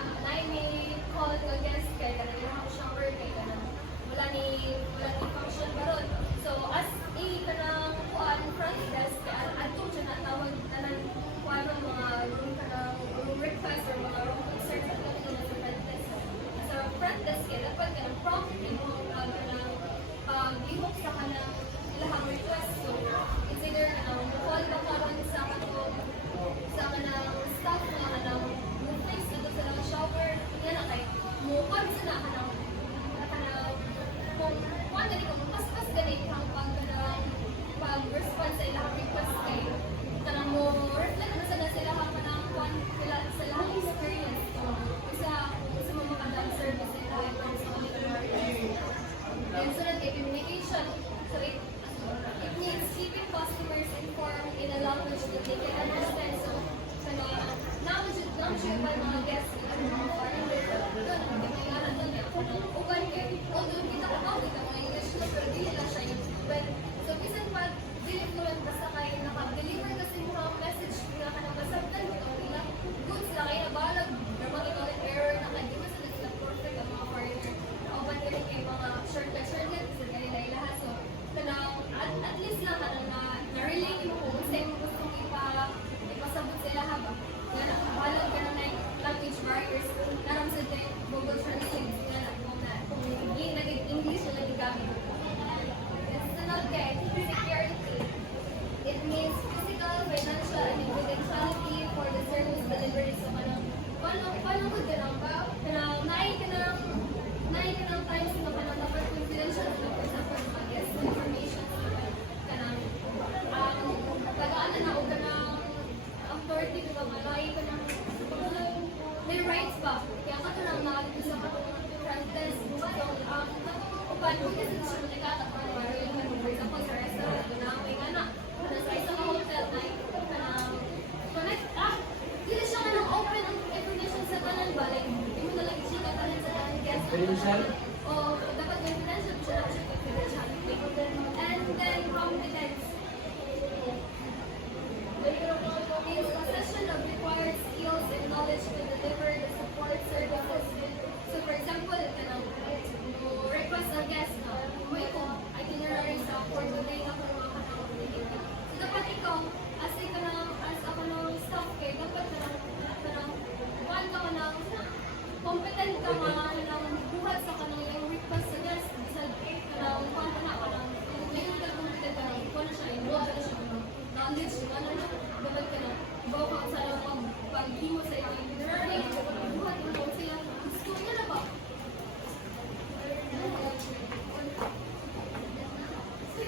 may call ka guest kay kanang supportive ka, malayo ka ng may rights ba? Kaya ka ito lang nakakita sa katong front desk. So, upan ko kasi siya nagkata pa naman yung for example, sa restaurant, na may anak, sa isang hotel na connect, hindi siya ka nang open ang information sa kanan ba? Like, hindi mo na lang i-check ang kanan sa kanan guest. Credential? O, dapat confidential siya lang siya confidential. And then, competence. Is possession of required skills and knowledge to deliver the support services. So, for example, request a guest na, may ko, itinerary sa for today na kung mga kanang. So, dapat ikaw, as ako ng staff kayo, dapat one ka ng competent ka mga ng buhat sa kanang yung request sa guest. Sa kanang kuha ka ng ngayon ka competent ka ng kuha na siya, involved na siya ng knowledge, yung ano na, dapat ka na, bawa ka sa pag-himo sa iyong itinerary, buhat mo kung sila, gusto niya na ba?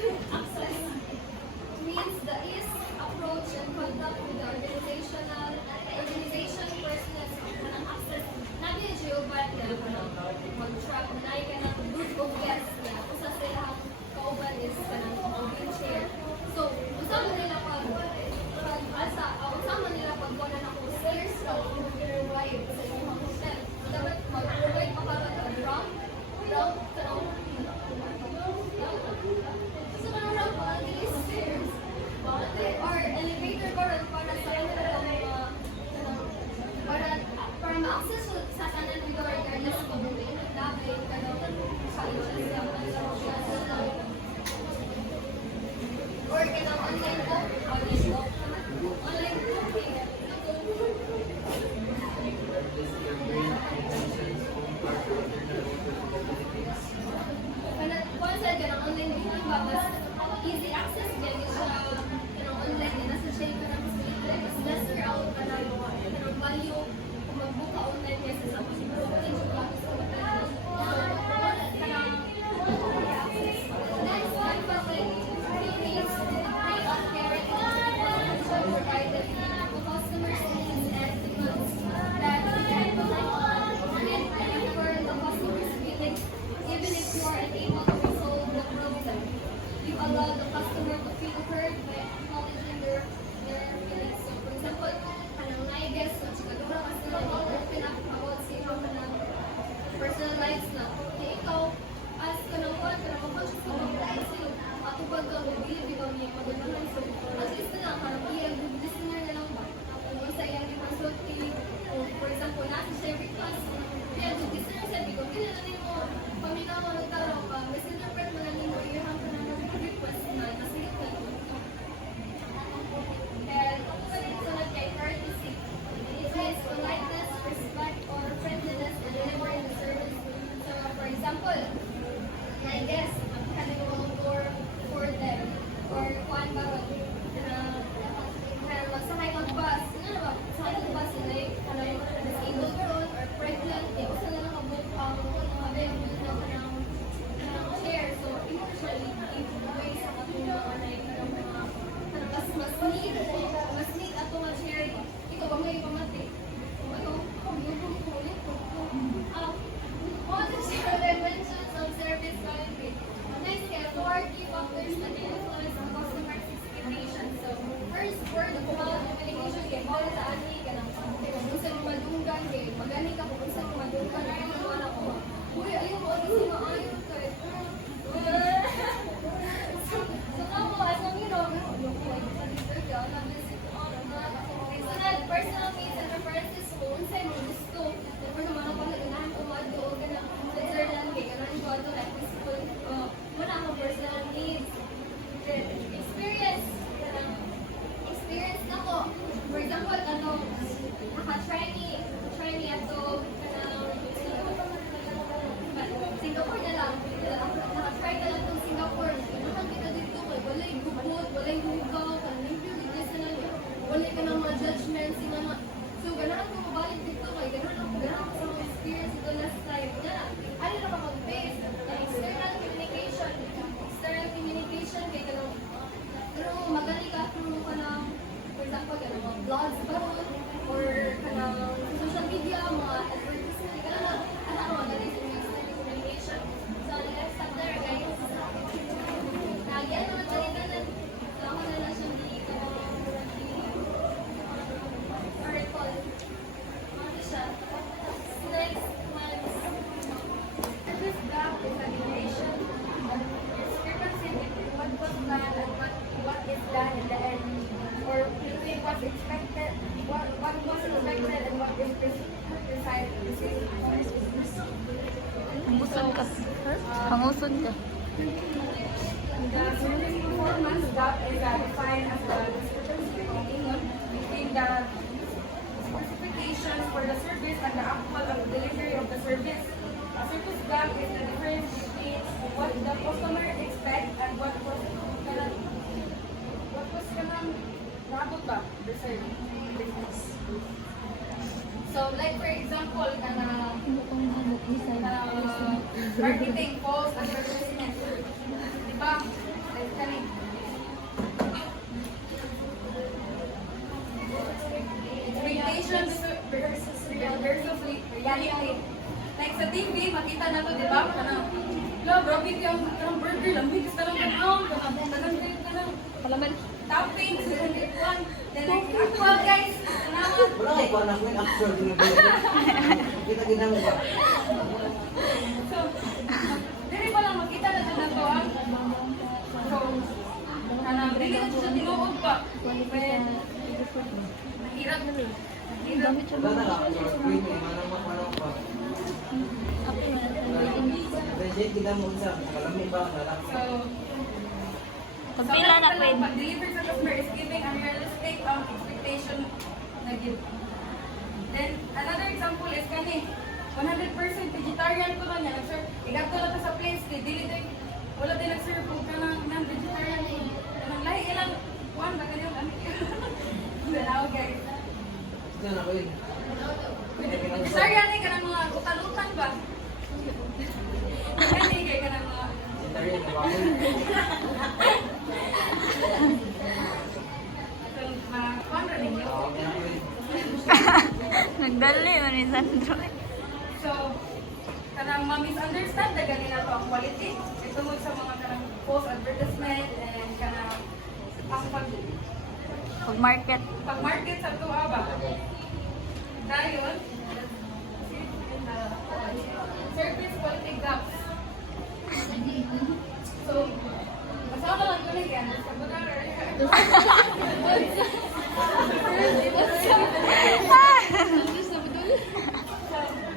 Access means the ease, approach, and conduct with the organization personnel ng access. Nabi yung geobat na mag-track, na ka ng group of guests na usa sila ang kauban is ka ng wheelchair. So, usama nila pagkunan ako stairs sa provide sa inyong hotel. Dapat mag-provide pa para ng ramp, so, ramp, stairs, or elevator para sa kanila para ma-access sa kanan ng door regardless kung hindi nagdabay ka daw sa or ka daw online booking. Once I get an online booking ba, mas easy access din siya online din. Nasa siya yung parang mas lesser out ka na yung value kung mag-book ka online kasi sa booking siya bago sa hotel. Next one pa like free of caring provided to customers needs and demands that for the customer's feelings even if you are unable to resolve the problem. You allow the customer to feel heard by acknowledging their feelings. So, for example, kanang na-guess na siguro kasi open up about sa iyong personal lives na. Kaya ikaw, as ka ng one, ka ng conscious ka ng kasi ako pag believe ikaw niya magandang. So, at least na lang, parang good listener na lang ba? Kung sa iyang consulting, for example, nasa share request, kaya good listener sa ikaw, hindi na lang mo paminaw mo nagtaraw ka, misinterpret mo lang mo yung hanggang na request na nasilip ka. And sunod kay courtesy. It means politeness, respect, or friendliness in delivering the service. So, for example, I guess, having a door for them, or kuan ba, magsakay mag-bus. Ano ba? Magsakay mag-bus, like, disabled girl, or pregnant, gusto na nakabook ang available na chair. So, hindi ko siya i-way sa katulong mas need ato nga chair. Ikaw ba may pamati? What is your dimensions of service quality? Next, kaya 4 key factors that influence the customer's expectations. So, first, word of mouth communication. Kaya bawal sa ani ka ng kung saan madunggan, kaya magani ka kung saan madunggan, kaya yung anak ko. Uy, ayun mo, ano si maayon ka? So, ako, as long you know, personal needs and preferences ko, unsay mo gusto. Kung naman ako naganahan ko, madyo ka na Switzerland, kaya ganahan ko ato, like peaceful, muna ako personal needs. Experience na ko. For example, naka-try ni ato, Singapore na lang. Naka-try ka lang itong Singapore. Nakang kita dito, walay gubot, walay hugaw, wala ka ng mga judgments, so ganahan ko mabalik dito, kaya ganahan ko sa mga experience ito last time. Ano na mag-base? External communication, kaya ganun, magaling ka through ka ng, for example, yung mga vlogs ba, or kanang social media, mga advertisement, kanang ano ako, dali sa mga extended communication. So, let's stop there, guys. Nagyan naman talitanan. So, ako na lang siya dito. Or recall. Ano siya? Next month. This gap is a duration of discrepancy between what was planned and what is done in the end, or between what's expected, what was expected and what is decided. Hanguson ka. Hanguson ka. The service performance gap is defined as the discrepancy between the specifications for the service and the actual delivery of the service. A service gap is the difference between what the customer expects and what was nabot ba the service. So, like for example, Marketing, post, advertisement. Diba? Like, kanin. Expectations versus reality. Like sa TV, makita na to, di ba? Kanang, grabe yung kanang burger, lambing, isa lang kanang, palaman. toppings, then like, actual guys, kanang, Wala kay pa na queen actor ginagawa. Kita ginagawa ba? so, dili pa lang makita na to to, ah. So, kanang, dili na siya tinuod pa. Hirap. Wala na lang. Queen eh. Manang pa. Reject kita mo isa. Kalami ba? Wala. So, Pagpila na, Queen. Pag-deliver sa customer is giving unrealistic expectation na give. Then, another example is kani, 100% vegetarian ko na niya. Nag-serve, igato na to sa place, dili din, wala din nag-serve kung ka ng non-vegetarian food. Kanang lahi ilang, kuhan ba kanyo kami? Dalaw guys. Ito na queen. Vegetarian ay kanang mga utan-utan ba? Kani kay kanang mga Vegetarian na baboy. kuhan ra ninyo. Tawag na queen. Nagdali man ni Sandro. So, kanang ma-misunderstand na ganin na to ang quality. Ito mo sa mga kanang post advertisement and kanang ang Pag-market. pag-market sa tuwa ba. Dayon, service quality gaps. So, masama lang ko na yan. Sa So,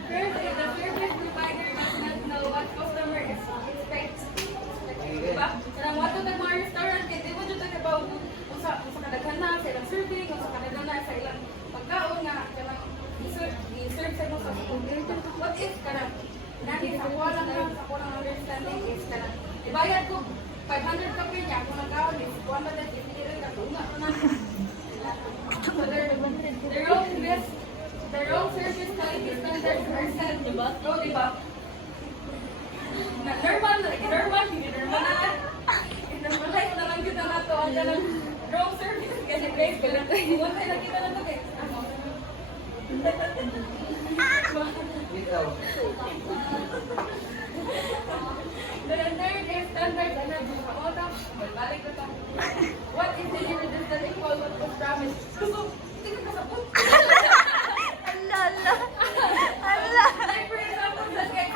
first, if the service provider does not know what customer expects, diba? Karang wato ng mga restaurant, kaya di mo dito about kung sa kadaghan na sa ilang serving, kung sa kadaghan na sa ilang pagkaon nga, kanang i-serve sa mga sa computer. What if, karang, nani, sa kuwalang understanding is, karang, ibayad ko 500 ka per niya, kung nagkaon is 150 ka, kung nga, so the wrong service quality standards are set, diba? So, diba? Normal na natin. Normalize na lang kita na to. Ang ganang wrong service. Kasi guys, kung tayo nakita na to guys. Ikaw. The third is standard energy. Balik ko to. What is delivered does not equal what was promised. So, hindi ka kasabot. Ala. Like for example, sa guys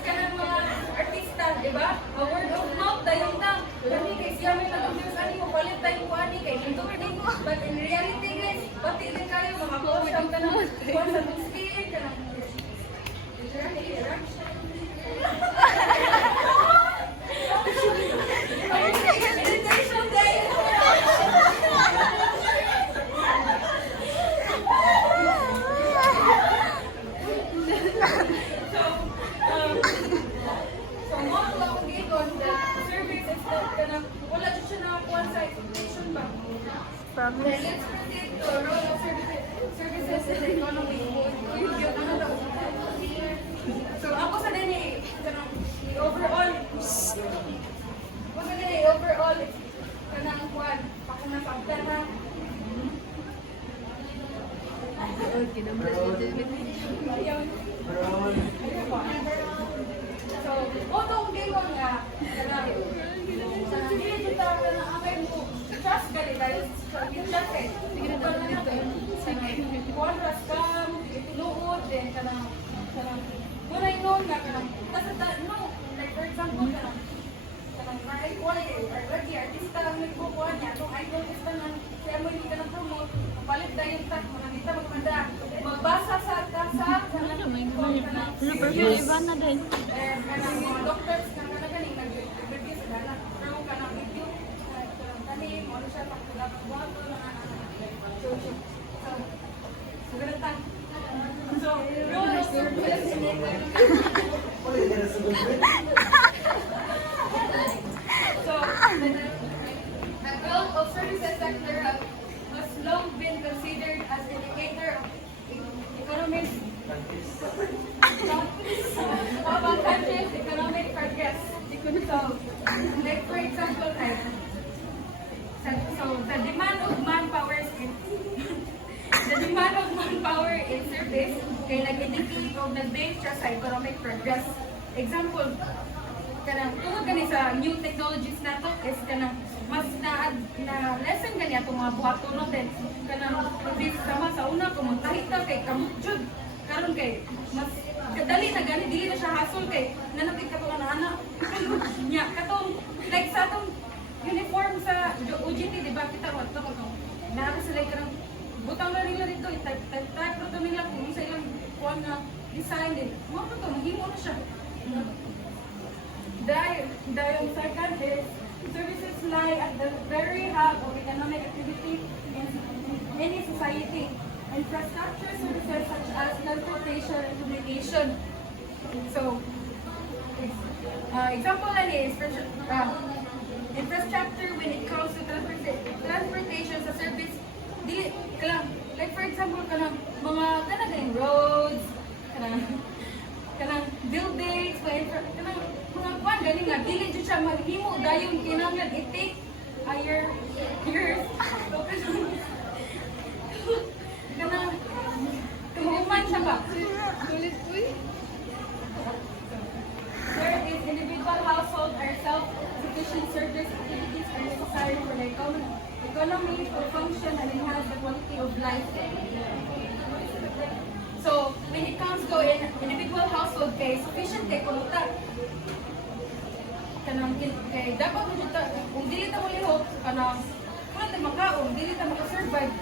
ka ng mga artista, di ba? Word of mouth, dayong na. Lami kay siya may nag-observe ani mo, palit tayong kuhani kay hintutin. But in reality guys, pati din kayo, mga kuha ka ng kuha sa spirit ka ng meditation day. So, mo ako gigon that service is that kanang wala jud siya nakakuha sa expectation ba? Then let's proceed to role of services in the economy. So ako sa din overall kanang kuan, pakuna sa abdan ha. Ayun. So, otong gingon nga, kanang sa sige kita kanang amay mo trust ka rin dahil sa trust kay sige pa lang natin kuan ras kam itunuod then kanang muna inon nga kanang no like for example kanang may quality or lagi artista ang nagbubuan niya itong idol artista nga kaya mo hindi ka na promote palit dahil ta mga kita magmanda magbasa sa Perfect iba na din. kanang mga doctors na kanagaling nag-review sa dala pero kanang review kani mo siya pagkulang buhat ko na so ganun so role of service Wala ka na sunod. so the role of services sector has long been considered as indicator of economic about countries' economic progress. So, like for example, so the demand of manpower in service kay nag-indicate of the nature sa economic progress. Example, kanang tungod kani sa new technologies nato is kanang mas na lesson kani atong mga buhaton natin kanang this sama sa una kumutahit ta kay kamutjud karon kay mas kadali na gani dili na siya hasol kay nanapit ka pa nga anak nya katong like sa atong uniform sa UGT di ba kita wa to kung naa sila kanang butang na nila dito type to nila kung sa ilang kuan na design din mo to mahimo na siya. The second is services lie at the very heart of economic activity in any society. Infrastructure services such as transportation and communication. So, example is infrastructure when it comes to transportation sa service. Like for example, kanang mga kanang roads, kanang buildings, kanang mga kwan galing nga dili jud siya maghimo dayon kinahanglan i-take years kanang tuhuman siya ba sulit uy. Third is individual household or self-sufficient service activities are necessary for the economy to function and enhance the quality of life. So, when it comes to individual household kay sufficient kay kulutan. Kanang kay dapat mo dito kung dili ta mo lihok kanang wala ta makaon, dili ta maka-survive.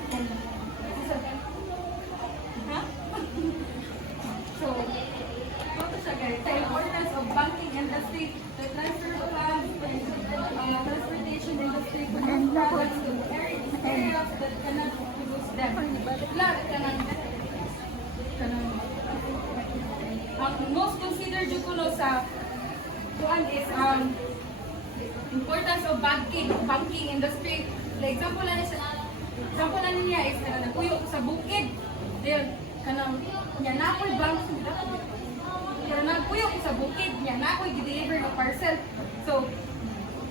Ha? So, ito siya guys. The importance of banking industry, the transfer of funds, transportation industry, products to areas that cannot produce them. Lahat kanang ang most considered yung kuno sa kuan is importance of banking industry. Like example na niya is kanang nagpuyo sa bukid. Then kanang nya nakoy bank kanang nagpuyo sa bukid nya nakoy gi-deliver ng parcel. So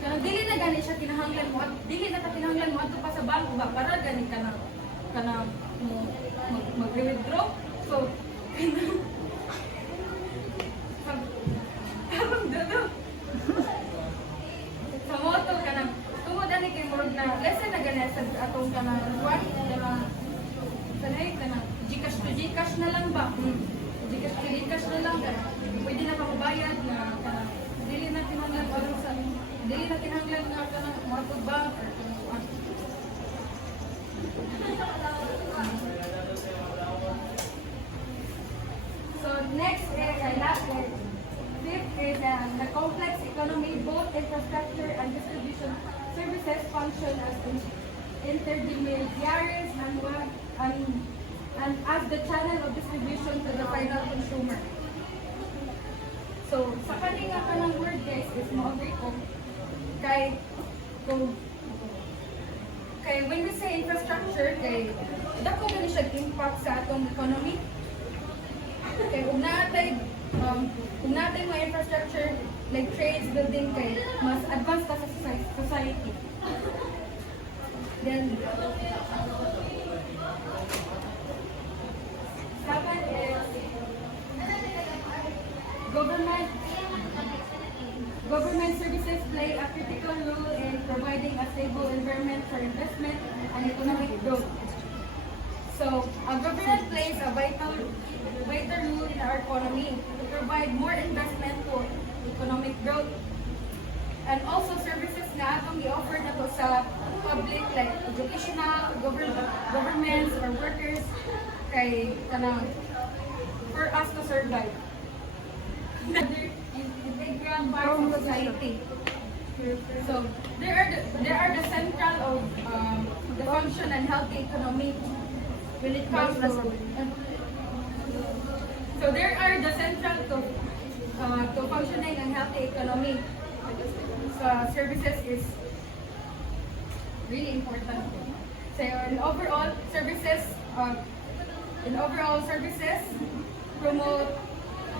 kanang dili na gani siya kinahanglan mo, dili na ta kinahanglan mo adto pa sa bangko ba para gani kanang mag-withdraw. So sa moto kanang tungod ani kay murag na lesson na gani sa atong kanang kuan sanay kanang Gcash na lang ba? Gcash na lang kanang pwede na mabayad na kanang dili na kinahanglan na kanang mortgage bank or kanang So next is fifth is the complex economy. Both infrastructure and distribution services function as intermediaries and as the channel of distribution to the final consumer. So sa kanina kanang word guys is mo-agree ko kay when we say infrastructure kay dako man siya impact sa atong economy. Okay, kung natin mga infrastructure like trades, building kay mas advanced pa sa society. Then, second is government services play a critical role in providing a stable environment for investment and economic growth. So, government plays a vital role in our economy to provide more investment for economic growth. And also services na atong i-offer na to sa public like educational, governments or workers kay kanang for us to survive. Integral part of society. So there are the central of the function and healthy economy when it comes to so there are the central to functioning and healthy economy. Services is really important. So in overall services promote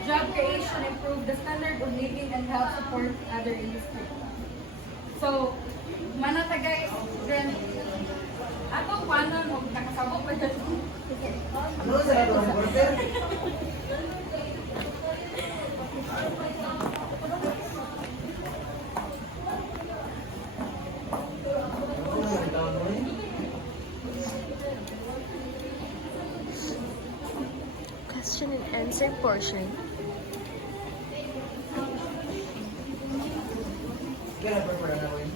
job creation, improve the standard of living, and help support other industries. So, manatagay then atong paano mo nakasabot pa dyan. Ano sa lahat ng reporter? Question and answer portion. Kaya na na rin.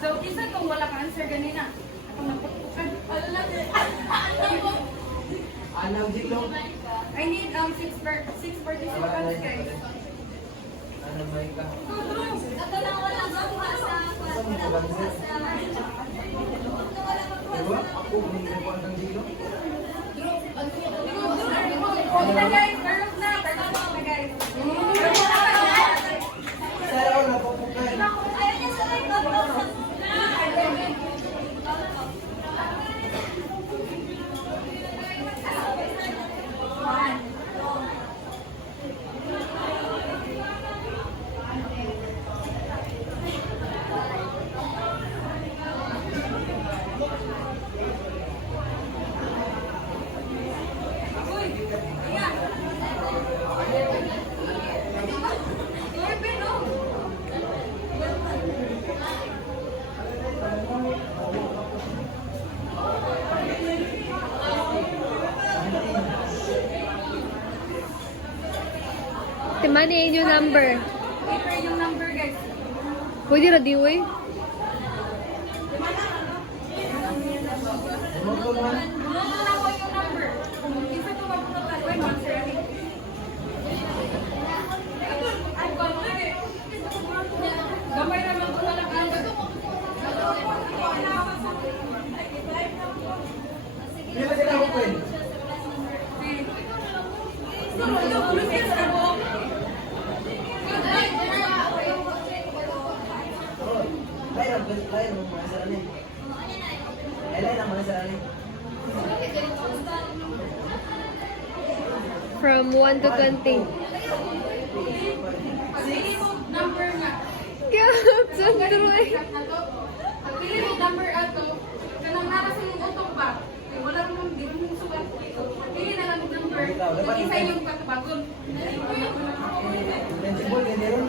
So, isa kung wala ka answer ganina. Akong napupukan. Anong dito? I need six participants guys. Ano may ka? Ato lang wala sa Diba? Ako, hindi ko ang dito. Huwag na guys, meron na guys. Saraw na pupukan. Ayaw niya sa live. Timani yung number. Ito yung number guys. Pwede ra diwi. Ano man? Bunutan ako yung number. Kung isa ko mabunutan, wait, answer ni. Ay, gamay naman ko lang ang Hindi ba sila ako pwede? Lain mo mga sarali. Lain ang mga sarali. From 1 to 20. number nga. Kaya, sandroy. Pili mo number ato. Kanang nara sa yung utong ba? Wala naman, di mo sugat. Pili na lang yung number. Isa yung pagbagon. Principal, ganyan rin.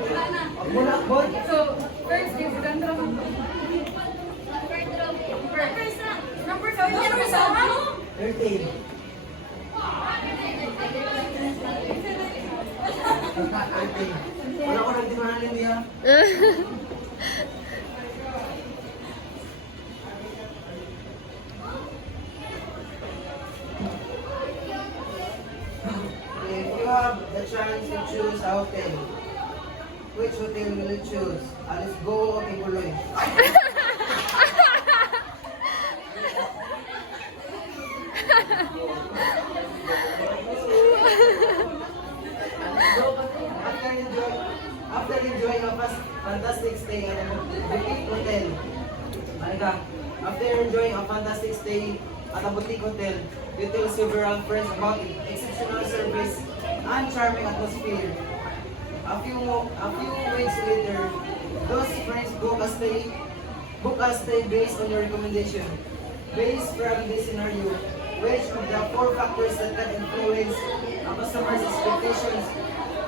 Wala na. Muna, boy. So, first is gandra mo. Number sa number sa 13. Wala ko nagtimahalin niya. If you have the chance to choose a hotel, which hotel will you choose? Alice Go o Tibuloy? After enjoying a fantastic stay at a boutique hotel, after enjoying a fantastic stay at a boutique hotel, you tell several friends about exceptional service and charming atmosphere. A few weeks later, those friends book a stay based on your recommendation. Based from this scenario, which of the four factors that can influence a customer's expectations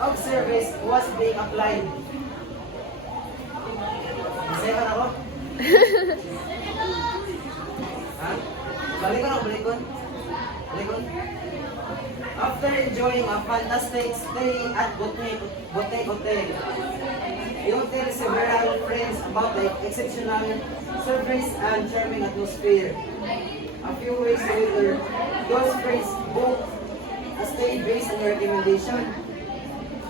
of service was being applied? Masaya ka na ako? Ha? Balikon? After enjoying a fantastic stay at Boutique Hotel, you tell several friends about the exceptional service and charming atmosphere. A few weeks later, those friends book a stay based on your recommendation.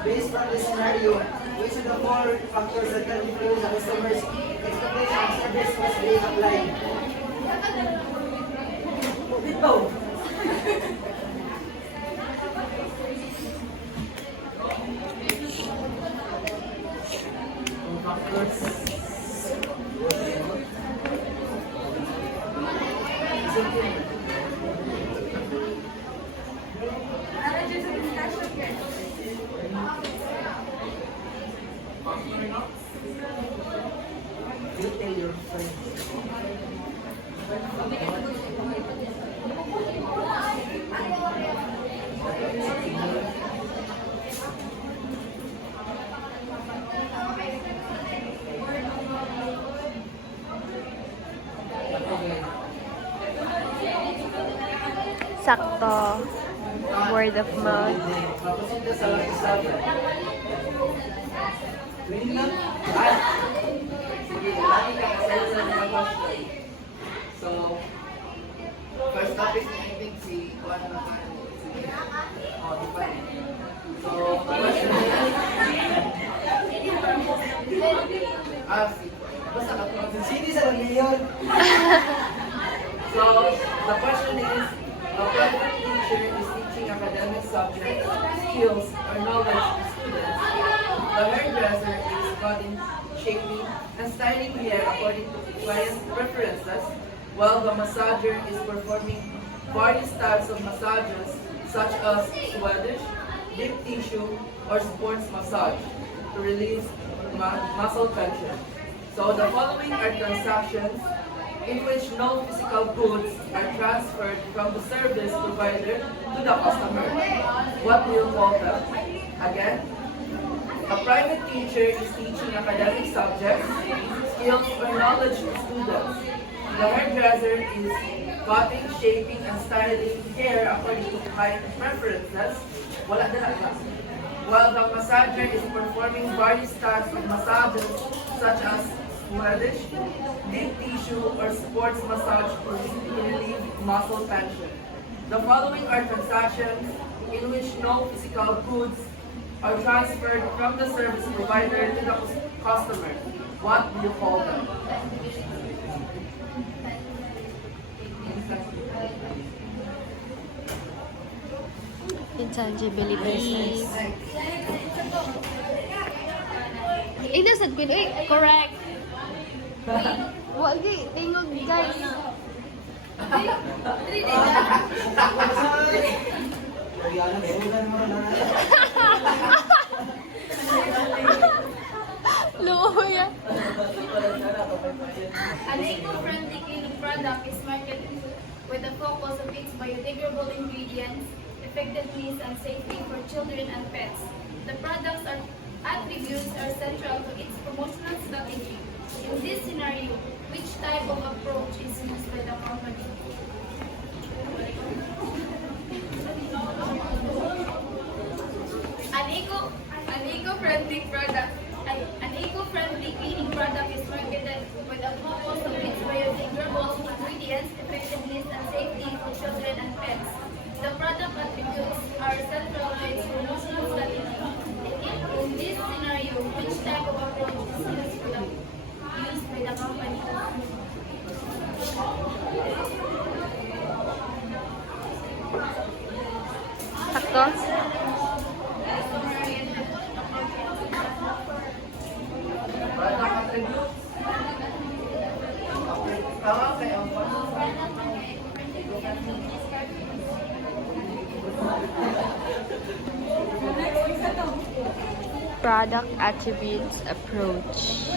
Based on this scenario, which of the four factors that can influence the customer's expectation of service was being applied? Ito. Managers of discussion here. You tell your friends. Sakto. Word of mouth. Tapos ito sa sabi. Green lang? Ay! Sige, lagi ka kasaya sa mga question. So, first topic na I think si Juan na oh, di ba? So, the question is, basta ka po. Sini sa milyon. So, the question is, a private teacher is teaching academic subjects, skills, or knowledge to students. The hairdresser is cutting, shaping, and styling hair according to client preferences, while the massager is performing various types of massages such as Swedish, deep tissue, or sports massage to relieve muscle tension. So the following are transactions in which no physical goods are transferred from the service provider to the customer. What do you call them? Again, a private teacher is teaching academic subjects, skills, or knowledge to students. The hairdresser is cutting, shaping, and styling hair according to client preferences. Wala na lang. While the massager is performing various types of massages such as Swedish, deep tissue, or sports massage to relieve muscle tension. The following are transactions in which no physical goods are transferred from the service provider to the customer. What do you call them? Intangibilities. Nasad ko. Correct. Wag tingog guys. Luya. An eco-friendly cleaning product is marketed with a focus on its biodegradable ingredients, effectiveness, and safety for children and pets. The product's attributes are central to its promotional strategy. In this scenario, which type of approach is used by the company? An eco-friendly product. An eco-friendly cleaning product is marketed with a focus on its biodegradable ingredients, effectiveness, and safety for children and pets. The product attributes are central to its promotional strategy. In this scenario, which type of approach is used by the company? Sakto. Product attributes. Tama kayo. Product attributes approach.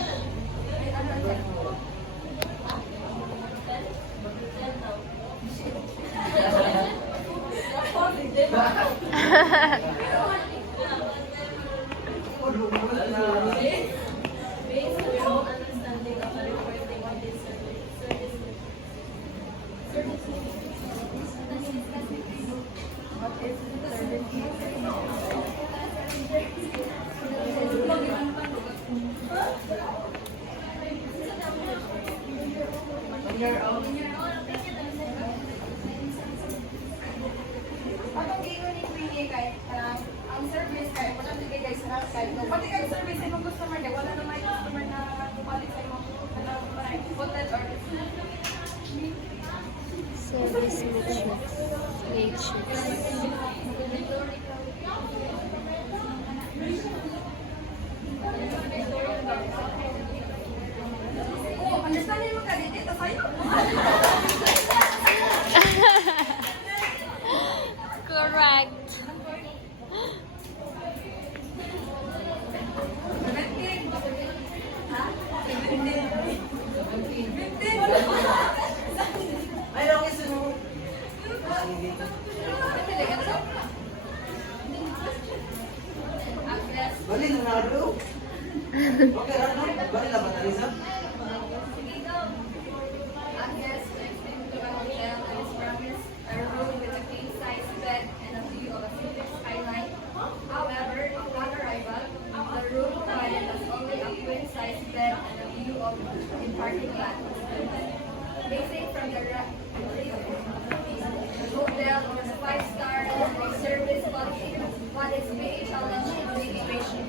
On your own. Atong gingon ni Queenie kay ang service kay wala nagay guys sa outside. No, pati kay service ay mga customer kay wala na may customer na bumalik sa imong hotel or Service matrix. oh, understand mo ka dito tayo. Correct. Ay, lang isa mo. Bali na naro. Okay, ano? Bali na ba na Lisa? Access to a hotel and its promise a room with a king size bed and a view of a city skyline. However, upon arrival, the room provided us only a queen size bed and a view of the parking lot. Basing from the hotel or the 5-star service policy, what is BHL situation?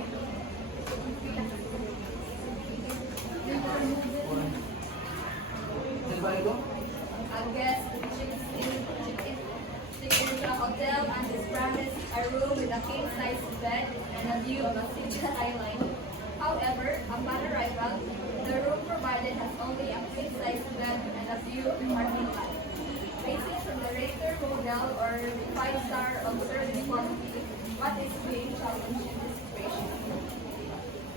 Saan ba ito? A guest check-in to a hotel and is promised a room with a king-size bed and a view of a city skyline. However, upon arrival, the room provided has only a king-size bed and a view of the parking lot. Basing from the Rater Hotel or 5-star of service quality, what is being challenged in this situation?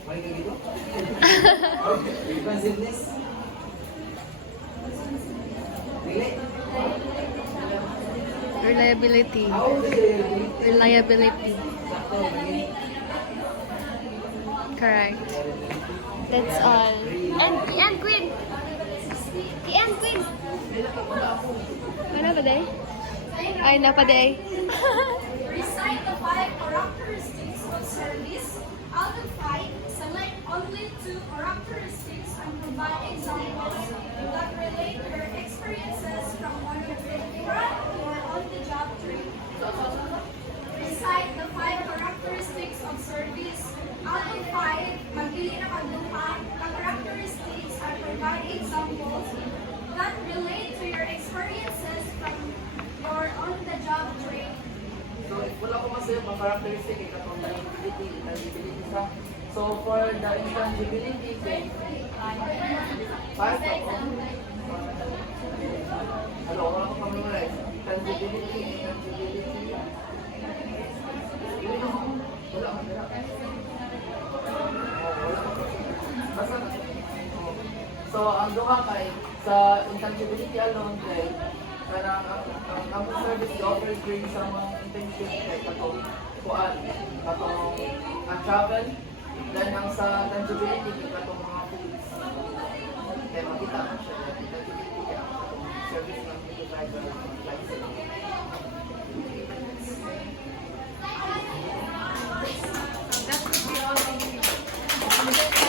Balik ka dito? Responsiveness? Dili? Reliability. How do you Reliability. Sakto, bali. Correct. That's all. And Queen. And Queen. Ano ba day? Ay, napa day. Recite the 5 characteristics of service. Out of 5, select only 2 characteristics and provide examples that relate to your experiences from on your front or on-the-job training. Recite the 5 characteristics of service. Out of 5, magpili na kagduha ka characteristics and provide examples that relate to your experiences from your on-the-job training. So, wala ko masaya pang characteristic eh, katong intangibility sa. So, for the intangibility, kay 5 ako. Ano, wala ko pang memorize. Intangibility. Yun yung, wala ko. Basta na. So, ang duha kay, sa intangibility alone kay, karang ang service offer during sa mga internship kay katong kuan, katong travel, then ang sa tangibility kay katong mga foods. Kaya makita mo siya, tangibility kaya katong service ng mga driver license. That would be all.